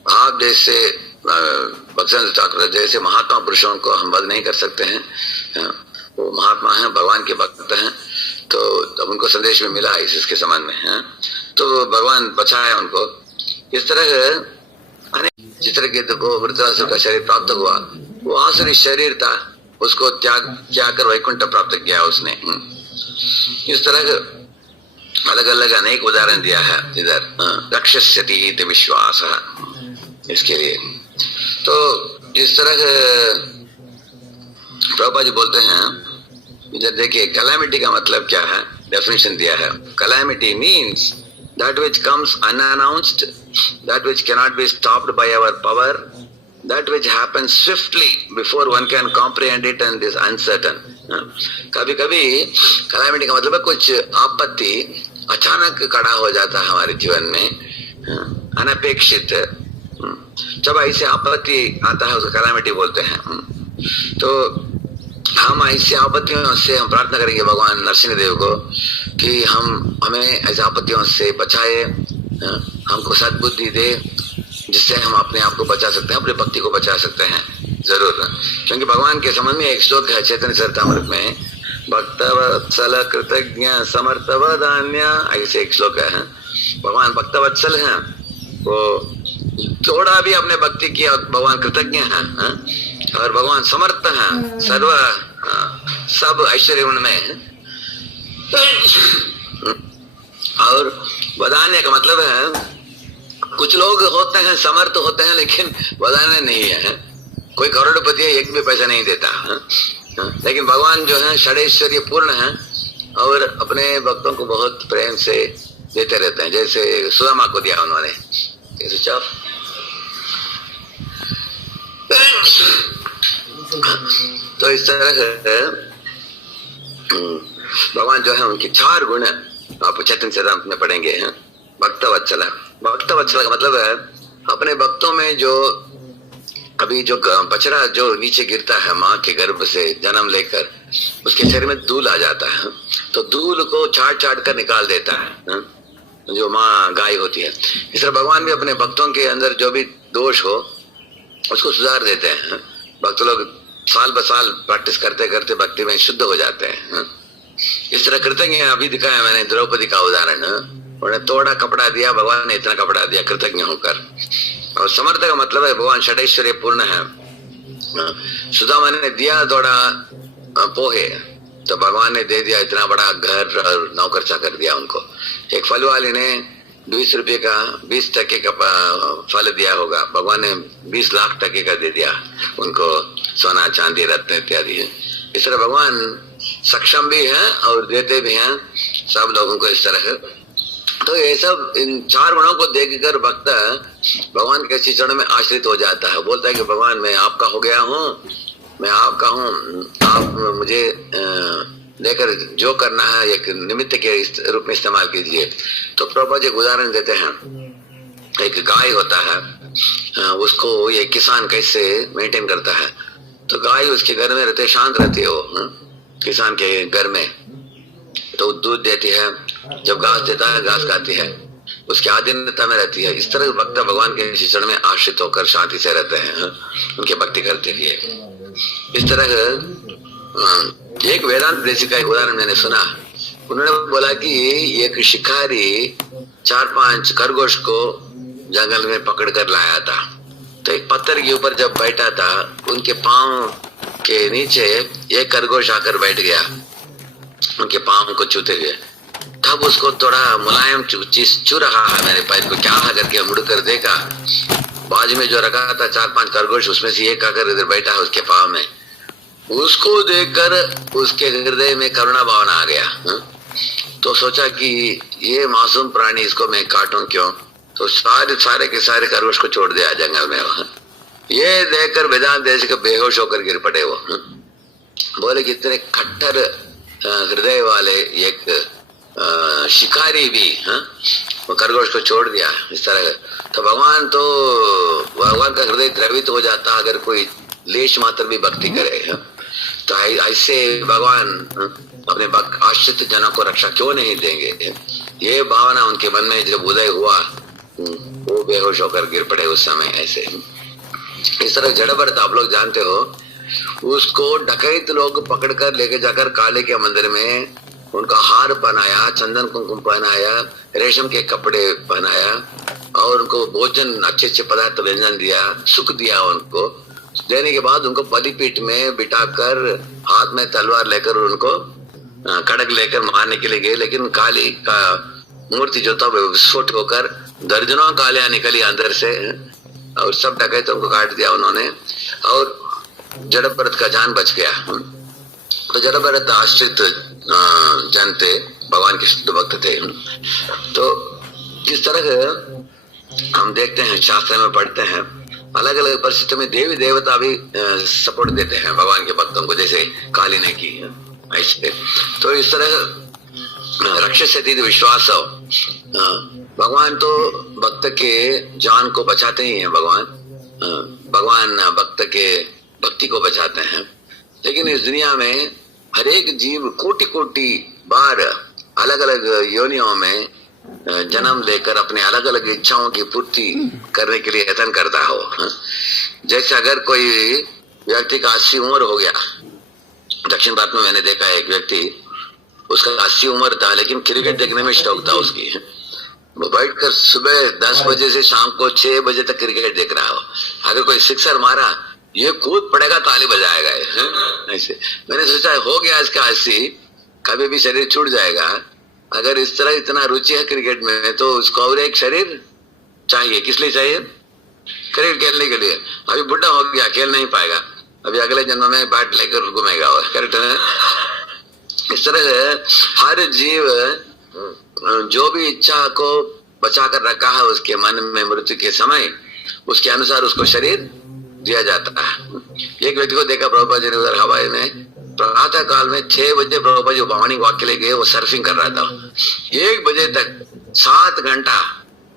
आप जैसे भक्तचंद्र ठाकुर जैसे महात्मा पुरुषों को हम वध नहीं कर सकते हैं, वो महात्मा हैं, भगवान के भक्त हैं। तो तब उनको संदेश में मिला इसके संबंध में है, तो भगवान बचाया उनको। इस तरह जिस तरह के को वृत्रासुर का शरीर प्राप्त हुआ, वो आसुरी शरीर था, उसको त्याग कर वैकुंठ प्राप्त किया उसने। इस तरह अलग अलग अनेक उदाहरण दिया है इधर। रक्षस्यति इति विश्वास इसके लिए। तो इस तरह प्रभुपाद जी बोलते हैं इधर देखिए, कैलामिटी का मतलब क्या है, डेफिनेशन दिया है। Calamity means that which comes unannounced, that which cannot be stopped by our power, that which happens swiftly before one can comprehend it and is uncertain. कभी कभी कैलामिटी का मतलब है कुछ आपत्ति अचानक खड़ा हो जाता है हमारे जीवन में, अनपेक्षित। जब ऐसे आपत्ति आता है उसको कैलामिटी बोलते हैं। तो हम ऐसी आपत्तियों से हम प्रार्थना करेंगे भगवान नरसिंह देव को कि हमें ऐसे आपत्तियों से बचाए, हमको सद्बुद्धि दे जिससे हम अपने आप को बचा सकते हैं, अपनी भक्ति को बचा सकते हैं जरूर। क्योंकि भगवान के संबंध में एक श्लोक है चैतन्य चरितामृत में, भक्तवत्सल कृतज्ञ समर्थवदान्य, ऐसे एक श्लोक है। भगवान भक्तवत्सल हैं, वो थोड़ा भी अपने भक्ति की भगवान कृतज्ञ हैं, और भगवान समर्थ हैं, सर्व सब ऐश्वर्य उनमें। और वदान्य का मतलब है कुछ लोग होते हैं समर्थ होते हैं लेकिन वदान्य नहीं है। कोई करोड़पति है, एक भी पैसा नहीं देता, लेकिन भगवान जो है षडैश्वर्य पूर्ण है और अपने भक्तों को बहुत प्रेम से देते रहते हैं। जैसे सुदामा को दिया उन्होंने, तो इस तरह भगवान जो है उनके 4 गुण आप चैतन्य चरितामृत में पढ़ेंगे। भक्तवत्सल, भक्तवत्सल का मतलब है अपने भक्तों में जो अभी जो बछड़ा जो नीचे गिरता है माँ के गर्भ से जन्म लेकर, उसके शरीर में धूल आ जाता है, तो धूल को चाट कर निकाल देता है जो माँ गाय होती है। इस तरह भगवान भी अपने भक्तों के अंदर जो भी दोष हो उसको सुधार देते हैं। भक्त लोग साल ब साल प्रैक्टिस करते करते भक्ति में शुद्ध हो जाते हैं। इस तरह कृतज्ञ अभी दिखाया मैंने द्रौपदी का उदाहरण, उन्हें थोड़ा कपड़ा दिया, भगवान ने इतना कपड़ा दिया कृतज्ञ होकर। और समर्थ का मतलब है भगवान षडैश्वर्य पूर्ण है। सुदामा ने दिया थोड़ा पोहे, तो भगवान ने दे दिया इतना बड़ा घर और नौकर चाकर दिया उनको। एक फल वाले ने 20 रुपये का 20 टके का फल दिया होगा, भगवान ने 20 लाख टके का दे दिया उनको, सोना चांदी रत्न इत्यादि। इस तरह भगवान सक्षम भी हैं और देते भी हैं सब लोगों को इस तरह। तो ये सब इन 4 गुणों को देखकर भक्त भगवान के चरणों में आश्रित हो जाता है। बोलता है कि भगवान मैं आपका हो गया हूँ, मैं आपका हूँ, आप मुझे लेकर जो करना है एक निमित्त के रूप में इस्तेमाल कीजिए। तो प्रभुपाद जी उदाहरण देते हैं, एक गाय होता है, उसको ये किसान कैसे मेंटेन करता है। तो गाय उसके घर में रहते, शांत रहती है वो किसान के घर में, तो दूध देती है, जब घास देता है घास खाती है, उसकी आधीनता में रहती है। इस तरह भक्त भगवान के चरण में आश्रित होकर शांति से रहते हैं, उनकी भक्ति करते हुए। इस तरह एक वेदांत देशी का एक उदाहरण मैंने सुना। उन्होंने बोला कि एक शिकारी 4-5 खरगोश को जंगल में पकड़ कर लाया था। तो एक पत्थर के ऊपर जब बैठा था, उनके पांव के नीचे एक खरगोश आकर बैठ गया, उनके पांव को छूते हुए। तब उसको थोड़ा मुलायम चीज छू रहा है मेरे पैर को, क्या करके मुड़ कर देखा, बाजू में जो रखा था 4-5 खरगोश, उसमें से एक आकर इधर बैठा है उसके पांव में। उसको देखकर उसके हृदय में करुणा भावना आ गया। तो सोचा कि ये मासूम प्राणी, इसको मैं काटूं क्यों? तो सारे के सारे खरगोश को छोड़ दिया जंगल में। ये देखकर वेदांत देश के बेहोश होकर गिर पड़े वो। बोले कि इतने कट्टर हृदय वाले एक शिकारी भी वो खरगोश को छोड़ दिया इस तरह। तो भगवान का हृदय द्रवित हो जाता अगर कोई लेश मात्र भी भक्ति करे। तो ऐसे भगवान अपने आश्रित जनों को रक्षा क्यों नहीं देंगे? ये भावना उनके मन में जब उदय हुआ, वो बेहोश होकर गिर पड़े उस समय। ऐसे इस तरह जड़ भरत आप लोग जानते हो, उसको डकैत लोग पकड़कर लेके जाकर काले के मंदिर में उनका हार पहनाया, चंदन कुमकुम पहनाया, रेशम के कपड़े पहनाया और उनको भोजन अच्छे पदार्थ व्यंजन दिया, सुख दिया। उनको देने के बाद उनको बलिपीठ में बिठाकर हाथ में तलवार लेकर उनको खड़ग लेकर मारने के लिए गए। लेकिन काली का मूर्ति जो था वो विस्फोट होकर दर्जनों कालियां निकली अंदर से और सब डकैतों को काट दिया उन्होंने, और जड़ भरत का जान बच गया। तो जड़ भरत आश्रित जन थे, भगवान के शुद्ध भक्त थे। तो इस तरह हम देखते हैं, शास्त्र में पढ़ते हैं, अलग अलग परिस्थितियों में देवी देवता भी सपोर्ट देते हैं भगवान के भक्तों को, जैसे काली ने की ऐसे। तो इस तरह रक्षसति विश्वास हो, भगवान तो भक्त के जान को बचाते ही हैं। भगवान भक्त के भक्ति को बचाते हैं। लेकिन इस दुनिया में हर एक जीव कोटि बार अलग अलग योनियों में जन्म लेकर अपने अलग अलग इच्छाओं की पूर्ति करने के लिए यत्न करता हो। जैसे अगर कोई व्यक्ति का 80 उम्र हो गया, दक्षिण भारत में मैंने देखा है एक व्यक्ति, उसका 80 उम्र था लेकिन क्रिकेट देखने में शौक था उसकी। वो बैठकर सुबह 10 बजे से शाम को 6 बजे तक क्रिकेट देख रहा हो। अगर कोई सिक्सर मारा, ये कूद पड़ेगा, ताली बजाएगा ऐसे। मैंने सोचा हो गया इसका 80, कभी भी शरीर छूट जाएगा। अगर इस तरह इतना रुचि है क्रिकेट में, तो उसको और एक शरीर चाहिए। किस लिए चाहिए? क्रिकेट खेलने के लिए। अभी बुढ़ा हो गया, खेल नहीं पाएगा, अभी अगले जन्म में बैट लेकर घूमेगा। करेक्ट है? इस तरह हर जीव जो भी इच्छा को बचा कर रखा है उसके मन में, मृत्यु के समय उसके अनुसार उसको शरीर दिया जाता है। एक व्यक्ति को देखा प्रभुपाद जी ने उधर हवाई में, प्रातः काल में 6 बजे प्रभुपाद जी मॉर्निंग वॉक के लिए गए, वो सर्फिंग कर रहा था 1 बजे तक 7 घंटा।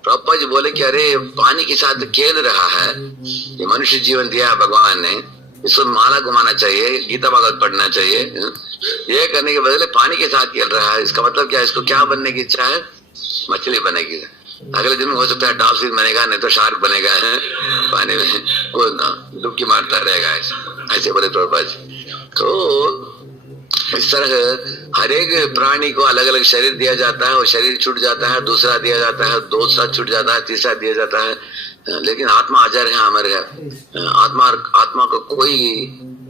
प्रभुपाद जी बोले कि अरे पानी के साथ खेल रहा है, ये मनुष्य जीवन दिया है भगवान ने, इसको माला घुमाना चाहिए, गीता भागवत पढ़ना चाहिए। ये करने के बदले पानी के साथ खेल रहा है, इसका मतलब क्या? इसको क्या बनने की इच्छा है? मछली बनेगी। अगले दिन हो सकता है डॉल्फिन बनेगा, नहीं तो शार्क बनेगा है, पानी में वो डुबकी मारता रहेगा। ऐसे बोले प्रभुपाद जी। तो इस तरह हर एक प्राणी को अलग अलग शरीर दिया जाता है, और शरीर छूट जाता है, दूसरा दिया जाता है, दूसरा छूट जाता है, तीसरा दिया जाता है। लेकिन आत्मा अजर है, अमर है। आत्मा को कोई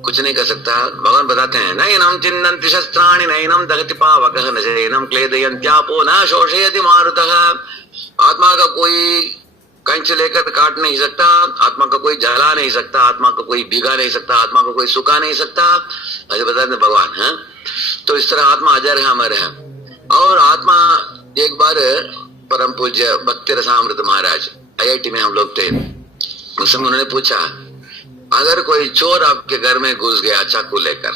कुछ नहीं कर सकता। भगवान बताते हैं, नैनम चिन्नन्ति शस्त्राणि नैनम दहति पावकः न चैनम क्लेदयन्त्यापो न शोषयति मारुतः। आत्मा का कोई कंच लेकर काट नहीं सकता, आत्मा का कोई जला नहीं सकता, आत्मा को कोई भिगा नहीं सकता, आत्मा को कोई सुखा नहीं सकता, ऐसे बताते हैं भगवान है। तो इस तरह आत्मा अजर है, अमर है। और आत्मा एक बार परम पूज्य भक्ति रसामृत महाराज IIT में हम लोग थे, उस समय उन्होंने पूछा, अगर कोई चोर आपके घर में घुस गया चाकू लेकर,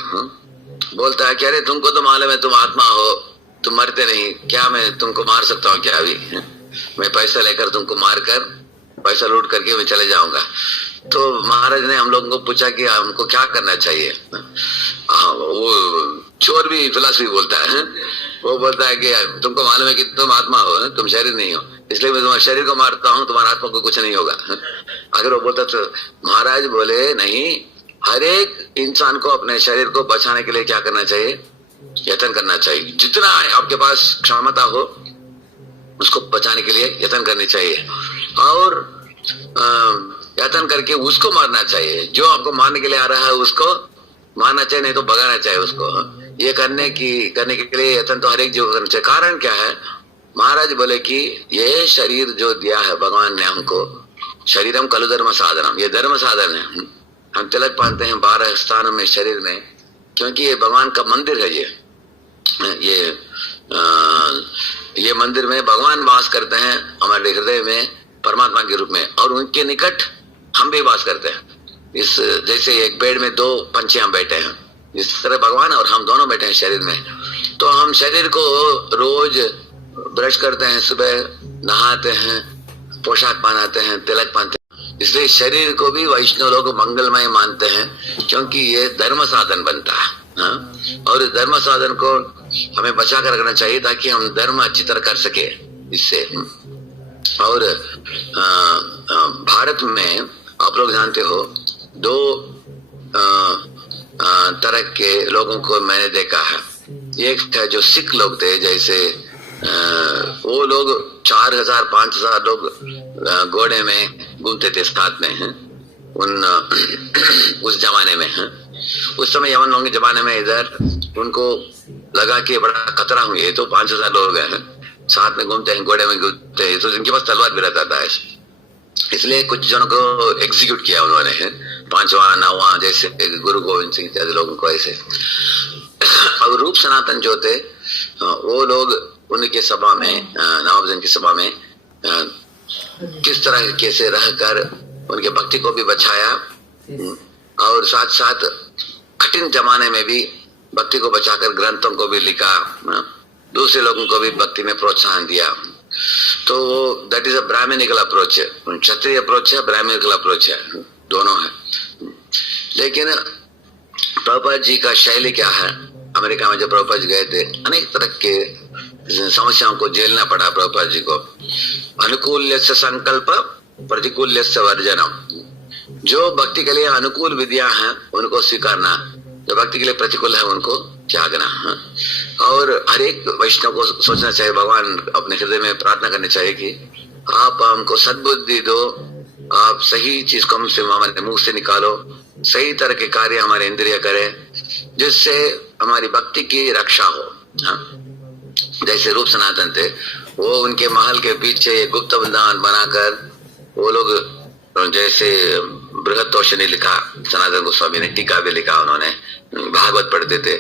बोलता है कि अरे तुमको तो मालूम है तुम आत्मा हो, तुम मरते नहीं, क्या मैं तुमको मार सकता हूँ क्या? अभी मैं पैसा लेकर तुमको मार कर, पैसा लूट करके मैं चले जाऊंगा। तो महाराज ने हम लोगों को पूछा कि हमको क्या करना चाहिए। वो चोर भी फिलॉसफी बोलता है, वो बोलता है कि तुमको मालूम है कि तुम आत्मा हो, तुम शरीर नहीं हो, इसलिए मैं तुम्हारे शरीर को मारता हूँ, तुम्हारा आत्मा को कुछ नहीं होगा। अगर वो बोलता तो महाराज बोले नहीं, हर एक इंसान को अपने शरीर को बचाने के लिए क्या करना चाहिए, यत्न करना चाहिए। जितना आपके पास क्षमता हो उसको बचाने के लिए यत्न करनी चाहिए और यत्न करके उसको मारना चाहिए। जो आपको मारने के लिए आ रहा है उसको मारना चाहिए, नहीं तो भगाना चाहिए उसको। ये करने के लिए यत्न तो हर एक जीव करना चाहिए। कारण क्या है, महाराज बोले कि ये शरीर जो दिया है भगवान ने हमको, शरीरम कलु धर्म साधनम, ये धर्म साधन है। हम तिलक पहनते हैं 12 स्थानों में शरीर में, क्योंकि ये भगवान का मंदिर है। ये मंदिर में भगवान वास करते हैं हमारे हृदय में परमात्मा के रूप में, और उनके निकट हम भी वास करते हैं। इस जैसे एक पेड़ में 2 पंछियां बैठे हैं, इस तरह भगवान और हम दोनों बैठे हैं शरीर में। तो हम शरीर को रोज ब्रश करते हैं, सुबह नहाते हैं, पोशाक पहनाते हैं, तिलक पहनते हैं। इसलिए शरीर को भी वैष्णव लोग मंगलमय मानते हैं, क्योंकि ये धर्म साधन बनता है। और इस धर्म साधन को हमें बचा कर रखना चाहिए ताकि हम धर्म अच्छी तरह कर सके इससे। और भारत में आप लोग जानते हो 2 तरह के लोगों को मैंने देखा है। एक था जो सिख लोग थे, जैसे वो लोग 4000-5000 लोग घोड़े में घूमते थे साथ में उस जमाने में। उस समय यमन लोगों के जमाने में इधर उनको लगा कि बड़ा खतरा हुई, ये तो 5000 लोग हैं साथ में घूमते हैं, घोड़े में घूमते हैं, तो जिनके पास तलवार भी रहता था। इसलिए कुछ जनों को एग्जीक्यूट किया उन्होंने, 5वां 9वां, जैसे गुरु गोविंद सिंह इत्यादि लोगों को ऐसे। और रूप सनातन जो थे वो लोग उनके सभा में, नवाब की सभा में किस तरह कैसे रहकर उनके भक्ति को भी बचाया और साथ साथ कठिन जमाने में भी भक्ति को बचाकर ग्रंथों को भी लिखा, दूसरे लोगों को भी भक्ति में प्रोत्साहन दिया। तो that is a brahminical approach है, क्षत्रिय अप्रोच है, ब्राह्मणिकल अप्रोच है, दोनों है। लेकिन प्रभुपाद जी का शैली क्या है, अमेरिका में जब प्रभुपाद जी गए थे अनेक तरह के समस्याओं को झेलना पड़ा प्रभुपाद जी को। अनुकूल्यस्य संकल्प प्रतिकूल्यस्य वर्जनम, जो भक्ति के लिए अनुकूल विधियां हैं उनको स्वीकारना, जो भक्ति के लिए प्रतिकूल है उनको त्यागना। और हर एक वैष्णव को सोचना चाहिए, भगवान अपने हृदय में प्रार्थना करनी चाहिए कि आप हमको सद्बुद्धि दो, आप सही चीज को हमसे हमारे मुंह से निकालो, सही तरह के कार्य हमारे इंद्रिय करें जिससे हमारी भक्ति की रक्षा हो। जैसे रूप सनातन थे, वो उनके महल के पीछे गुप्त वृंदावन बनाकर वो लोग, जैसे बृहत्तोष ने लिखा, सनातन गोस्वामी ने टीका भी लिखा, उन्होंने भागवत पढ़ते थे।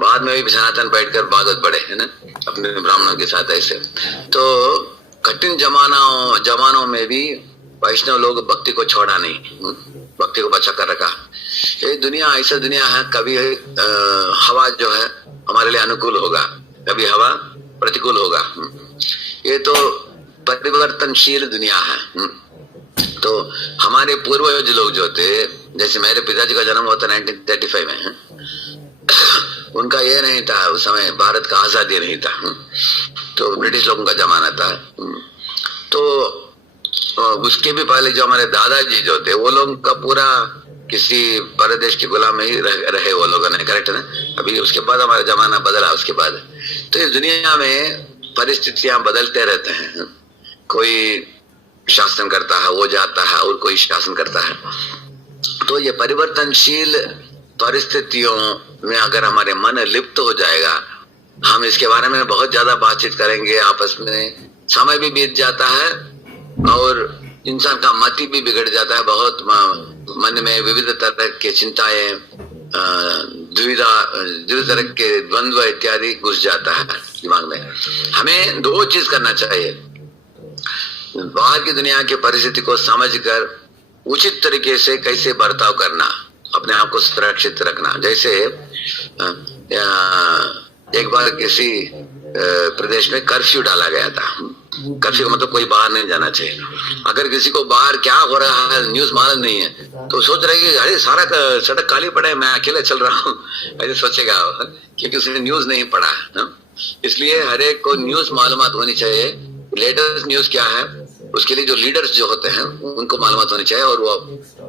बाद में भी सनातन बैठकर भागवत पढ़े है ना अपने ब्राह्मणों के साथ ऐसे। तो कठिन जमानों में भी वैष्णव लोग भक्ति को छोड़ा नहीं, भक्ति को बचा कर रखा। ये दुनिया ऐसा दुनिया है, कभी हवा जो है हमारे लिए अनुकूल होगा, कभी हवा प्रतिकूल होगा। ये तो परिवर्तनशील दुनिया है। तो हमारे पूर्वज लोग जो थे, जैसे मेरे पिताजी का जन्म हुआ था 1935 में, उनका ये नहीं था, उस समय भारत का आजादी नहीं था, तो ब्रिटिश लोगों का जमाना था। तो उसके भी पहले जो हमारे दादाजी जो थे वो लोग का पूरा किसी परदेश के गुलाम में ही रहे वो लोगों ने, करेक्ट ना। अभी उसके बाद हमारा जमाना बदला उसके बाद। तो इस दुनिया में परिस्थितियां बदलते रहते हैं, कोई शासन करता है, वो जाता है और कोई शासन करता है। तो ये परिवर्तनशील परिस्थितियों में अगर हमारे मन लिप्त हो जाएगा, हम इसके बारे में बहुत ज्यादा बातचीत करेंगे आपस में, समय भी बीत जाता है और इंसान का मति भी बिगड़ जाता है। बहुत मन में विविध तरह के चिंताएं, द्विधा तरह के द्वंद्व इत्यादि घुस जाता है दिमाग में। हमें 2 चीज करना चाहिए, बाहर की दुनिया की परिस्थिति को समझकर उचित तरीके से कैसे बर्ताव करना, अपने आप को सुरक्षित रखना। जैसे एक बार किसी प्रदेश में कर्फ्यू डाला गया था। कर्फ्यू का मतलब कोई बाहर नहीं जाना चाहिए। अगर किसी को बाहर क्या हो रहा है न्यूज मालूम नहीं है तो सोच रहे कि अरे सारा सड़क खाली पड़ा है, मैं अकेले चल रहा हूँ, ऐसे सोचेगा, क्योंकि उसने न्यूज नहीं पढ़ा है। इसलिए हर एक को न्यूज मालूमात होनी चाहिए। लेटेस्ट न्यूज क्या है, उसके लिए जो लीडर्स जो होते हैं उनको मालूमात होनी चाहिए, और वो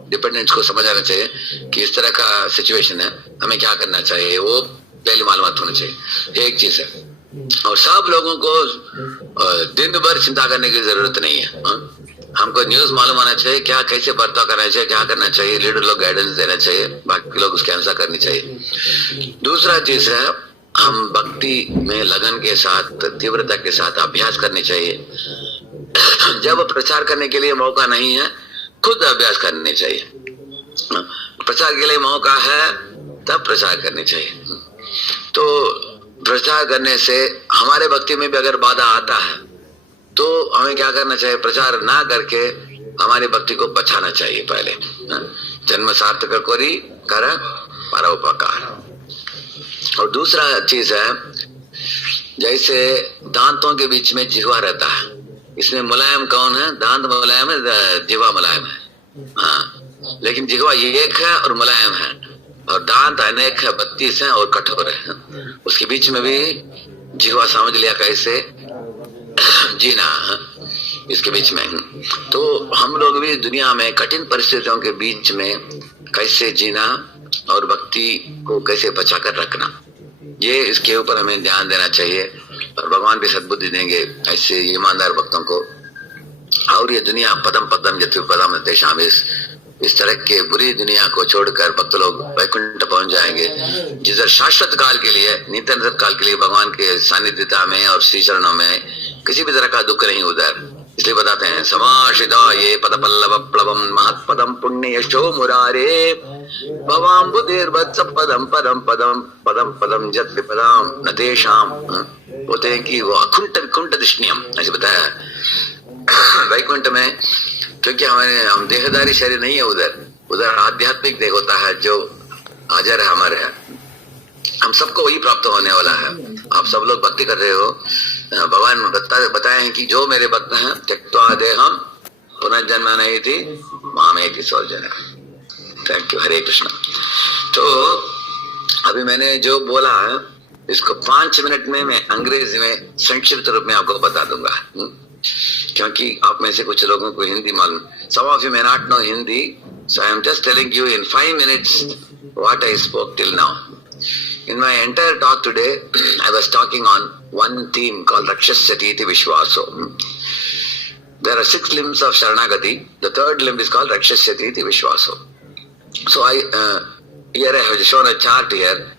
डिपेंडेंट्स को समझ आना चाहिए कि इस तरह का सिचुएशन है, हमें क्या करना चाहिए, वो पहले मालूमात होनी चाहिए। एक चीज है, और सब लोगों को दिन भर चिंता करने की जरूरत नहीं है। हमको न्यूज मालूम होना चाहिए, क्या कैसे बर्ताव करना चाहिए, क्या करना चाहिए, लीडर लोग गाइडेंस देना चाहिए, बाकी लोग उसके अनुसार करनी चाहिए। दूसरा चीज है, हम भक्ति में लगन के साथ, तीव्रता के साथ अभ्यास करनी चाहिए। जब प्रचार करने के लिए मौका नहीं है, खुद अभ्यास करनी चाहिए। प्रचार के लिए मौका है तब प्रचार करनी चाहिए। तो प्रचार करने से हमारे भक्ति में भी अगर बाधा आता है तो हमें क्या करना चाहिए, प्रचार ना करके हमारी भक्ति को बचाना चाहिए पहले। जन्म सार्थक करी कर परोपकार। और दूसरा चीज है, जैसे दांतों के बीच में जिह्वा रहता है, इसमें मुलायम कौन है, दांत मुलायम है, जिह्वा मुलायम है। हाँ, लेकिन जिह्वा ये एक है और मुलायम है, और दांत अनेक है, 32 है और कठोर है। उसके बीच में भी जिह्वा समझ लिया कैसे जीना, इसके बीच में। तो हम लोग भी दुनिया में कठिन परिस्थितियों के बीच में कैसे जीना और भक्ति को कैसे बचा कर रखना, ये इसके ऊपर हमें ध्यान देना चाहिए। और भगवान भी सद्बुद्धि देंगे ऐसे ईमानदार भक्तों को। और ये दुनिया पदम पदम जत्युपदम देशाम, इस तरह के बुरी दुनिया को छोड़कर भक्त लोग वैकुंठ पहुंच जाएंगे, जिधर शाश्वत काल के लिए, नित्यानंद काल के लिए भगवान के सानिध्यता में और श्री चरणों में किसी भी तरह का दुख नहीं उधर। इसलिए बताते हैं, समाश्रिता ये पद पल्लव प्लवम महत् पदम पुण्य यशो मुरारे भवाम्बुधिर्वत्स पदम पदम पदम पदम पदम जत विपदाम न तेषाम। बोलते हैं कि वो अकुंठ विकुंठ दृष्टियम, ऐसे बताया वैकुंठ में, क्योंकि हम देहदारी शरीर नहीं है उधर आध्यात्मिक देह होता है जो हाजर है, हमारे है। हम सबको वही प्राप्त होने वाला है। आप सब लोग भक्ति कर रहे हो, भगवान बताए हैं कि जो मेरे भक्त हैं त्यक्त्वा देहम पुनर्जन्म नहीं थी मामेति सौजन्य। थैंक यू, हरे कृष्ण। तो अभी मैंने जो बोला है इसको 5 मिनट में मैं अंग्रेजी में संक्षिप्त रूप में आपको बता दूंगा, क्योंकि आप में से कुछ लोगों को हिंदी मालूम। Some of you may not know Hindi, so I am just telling you in 5 minutes what I spoke till now. In my entire talk today, I was talking on one theme called Rakshasyati iti Vishwaso. There are 6 limbs of Sharanagati. The 3rd limb is called Rakshasyati iti Vishwaso. So here I have shown a chart here,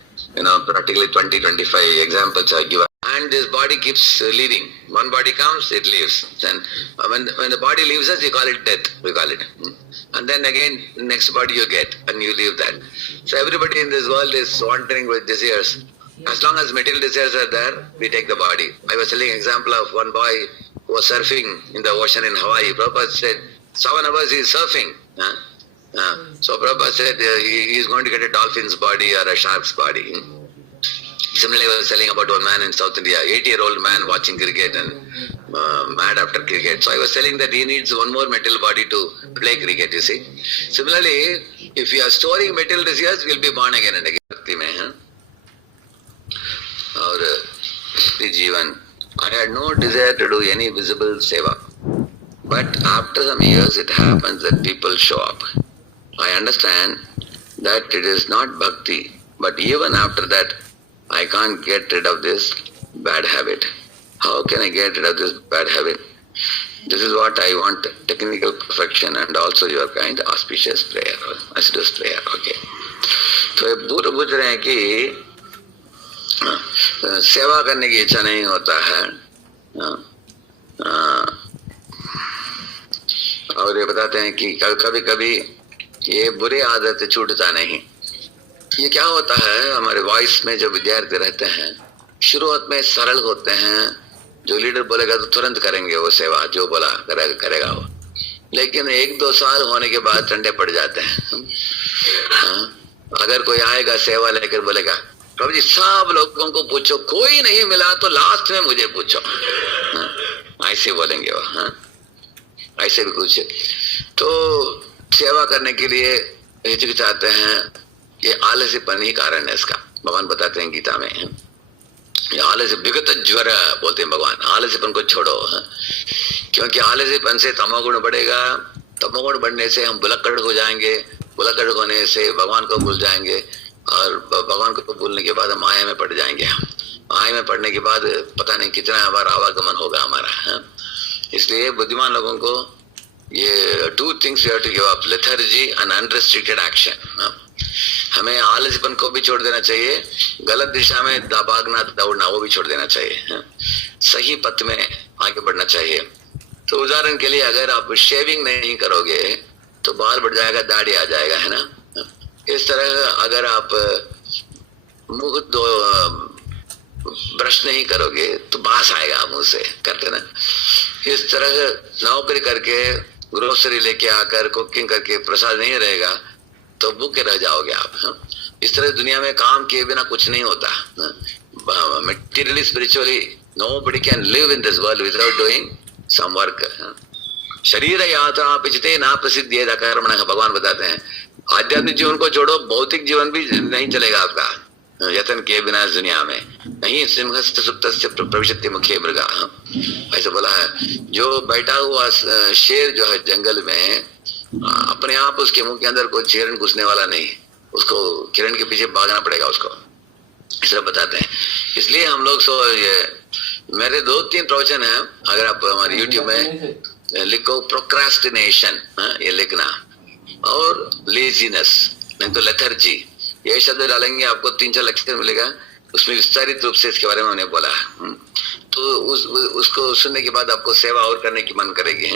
practically 20-25 examples I give. And this body keeps leaving. One body comes, it leaves. Then when the body leaves us, we call it death. We call it. And then again, next body you get, and you leave that. So everybody in this world is wandering with desires. As long as material desires are there, we take the body. I was telling an example of one boy who was surfing in the ocean in Hawaii. Prabhupada said, 7 hours he is surfing. So Prabhupada said he is going to get a dolphin's body or a shark's body. Similarly, I was telling about one man in South India, 80-year-old man watching cricket and mad after cricket. So I was telling that he needs one more material body to play cricket, you see. Similarly, if we are storing material desires, we will be born again and again. Bhakti mein, और जीवन, I had no desire to do any visible seva. But after some years, it happens that people show up. I understand that it is not bhakti, but even after that, I can't get rid of this bad habit. How can I get rid of this bad habit? This is what I want, technical perfection and also your kind auspicious prayer, assiduous prayer. Okay. तो ये पूछ रहे हैं कि सेवा करने की इच्छा नहीं होता है, और ये बताते हैं कि कभी कभी ये बुरी आदत छूटता नहीं। ये क्या होता है, हमारे वॉइस में जो विद्यार्थी रहते हैं शुरुआत में सरल होते हैं, जो लीडर बोलेगा तो तुरंत करेंगे वो सेवा, जो बोला करेगा वो। लेकिन 1-2 साल होने के बाद ठंडे पड़ जाते हैं। अगर कोई आएगा सेवा लेकर बोलेगा प्रभु जी सब लोगों को पूछो, कोई नहीं मिला तो लास्ट में मुझे पूछो, ऐसे बोलेंगे वो। ऐसे भी कुछ तो सेवा करने के लिए हिचकिचाते हैं, ये आलसीपन ही कारण है इसका। भगवान बताते हैं गीता में, आलस्य विगत ज्वर बोलते हैं भगवान, आलस्यपन को छोड़ो। क्योंकि आलस्यपन से तमोगुण बढ़ेगा, तमोगुण बढ़ने से हम बुलक्कड़ हो जाएंगे, बुलक्कड़ होने से भगवान को भूल जाएंगे, और भगवान को भूलने के बाद हम माया में पड़ जाएंगे। माया में पड़ने के बाद पता नहीं कितना बार आवागमन होगा हमारा। इसलिए बुद्धिमान लोगों को ये 2 things you have to give up, lethargy and unrestricted action। हमें आलस्यपन को भी छोड़ देना चाहिए, गलत दिशा में भागना दौड़ना वो भी छोड़ देना चाहिए, सही पथ में आगे बढ़ना चाहिए। तो उदाहरण के लिए अगर आप शेविंग नहीं करोगे तो बाल बढ़ जाएगा, दाढ़ी आ जाएगा, है ना। इस तरह अगर आप मुंह ब्रश नहीं करोगे तो बास आएगा मुंह से, करते ना। इस तरह नौकरी करके ग्रोसरी लेके आकर कुकिंग करके प्रसाद नहीं रहेगा तो भूखे रह जाओगे आप। इस तरह दुनिया में काम किए बिना कुछ नहीं होता। Materially spiritually nobody can live in this world without doing some work। शरीर यात्रा पिछते ना प्रसिद्ध कर्मणः, भगवान बताते हैं। आध्यात्मिक जीवन को छोड़ो, भौतिक जीवन भी नहीं चलेगा आपका यतन के बिना दुनिया में। नहीं सिंहस्थ सुप्तस्य प्रविशति मुखे मृगा, ऐसा बोला है। जो बैठा हुआ शेर जो है जंगल में, अपने आप उसके मुंह के अंदर कोई किरण घुसने वाला नहीं, उसको किरण के पीछे भागना पड़ेगा उसको, इस तरह बताते हैं। इसलिए हम लोग ये मेरे 2-3 प्रवचन है, अगर आप हमारे YouTube में लिखो प्रोक्रास्टिनेशन, ये लिखना, और लेजीनेस नहीं तो लेथर्जी, ये शब्द डालेंगे आपको 3-4 लेक्चर मिलेगा, उसमें विस्तारित रूप से इसके बारे में हमने बोला। तो उसको सुनने के बाद आपको सेवा और करने की मन करेगी।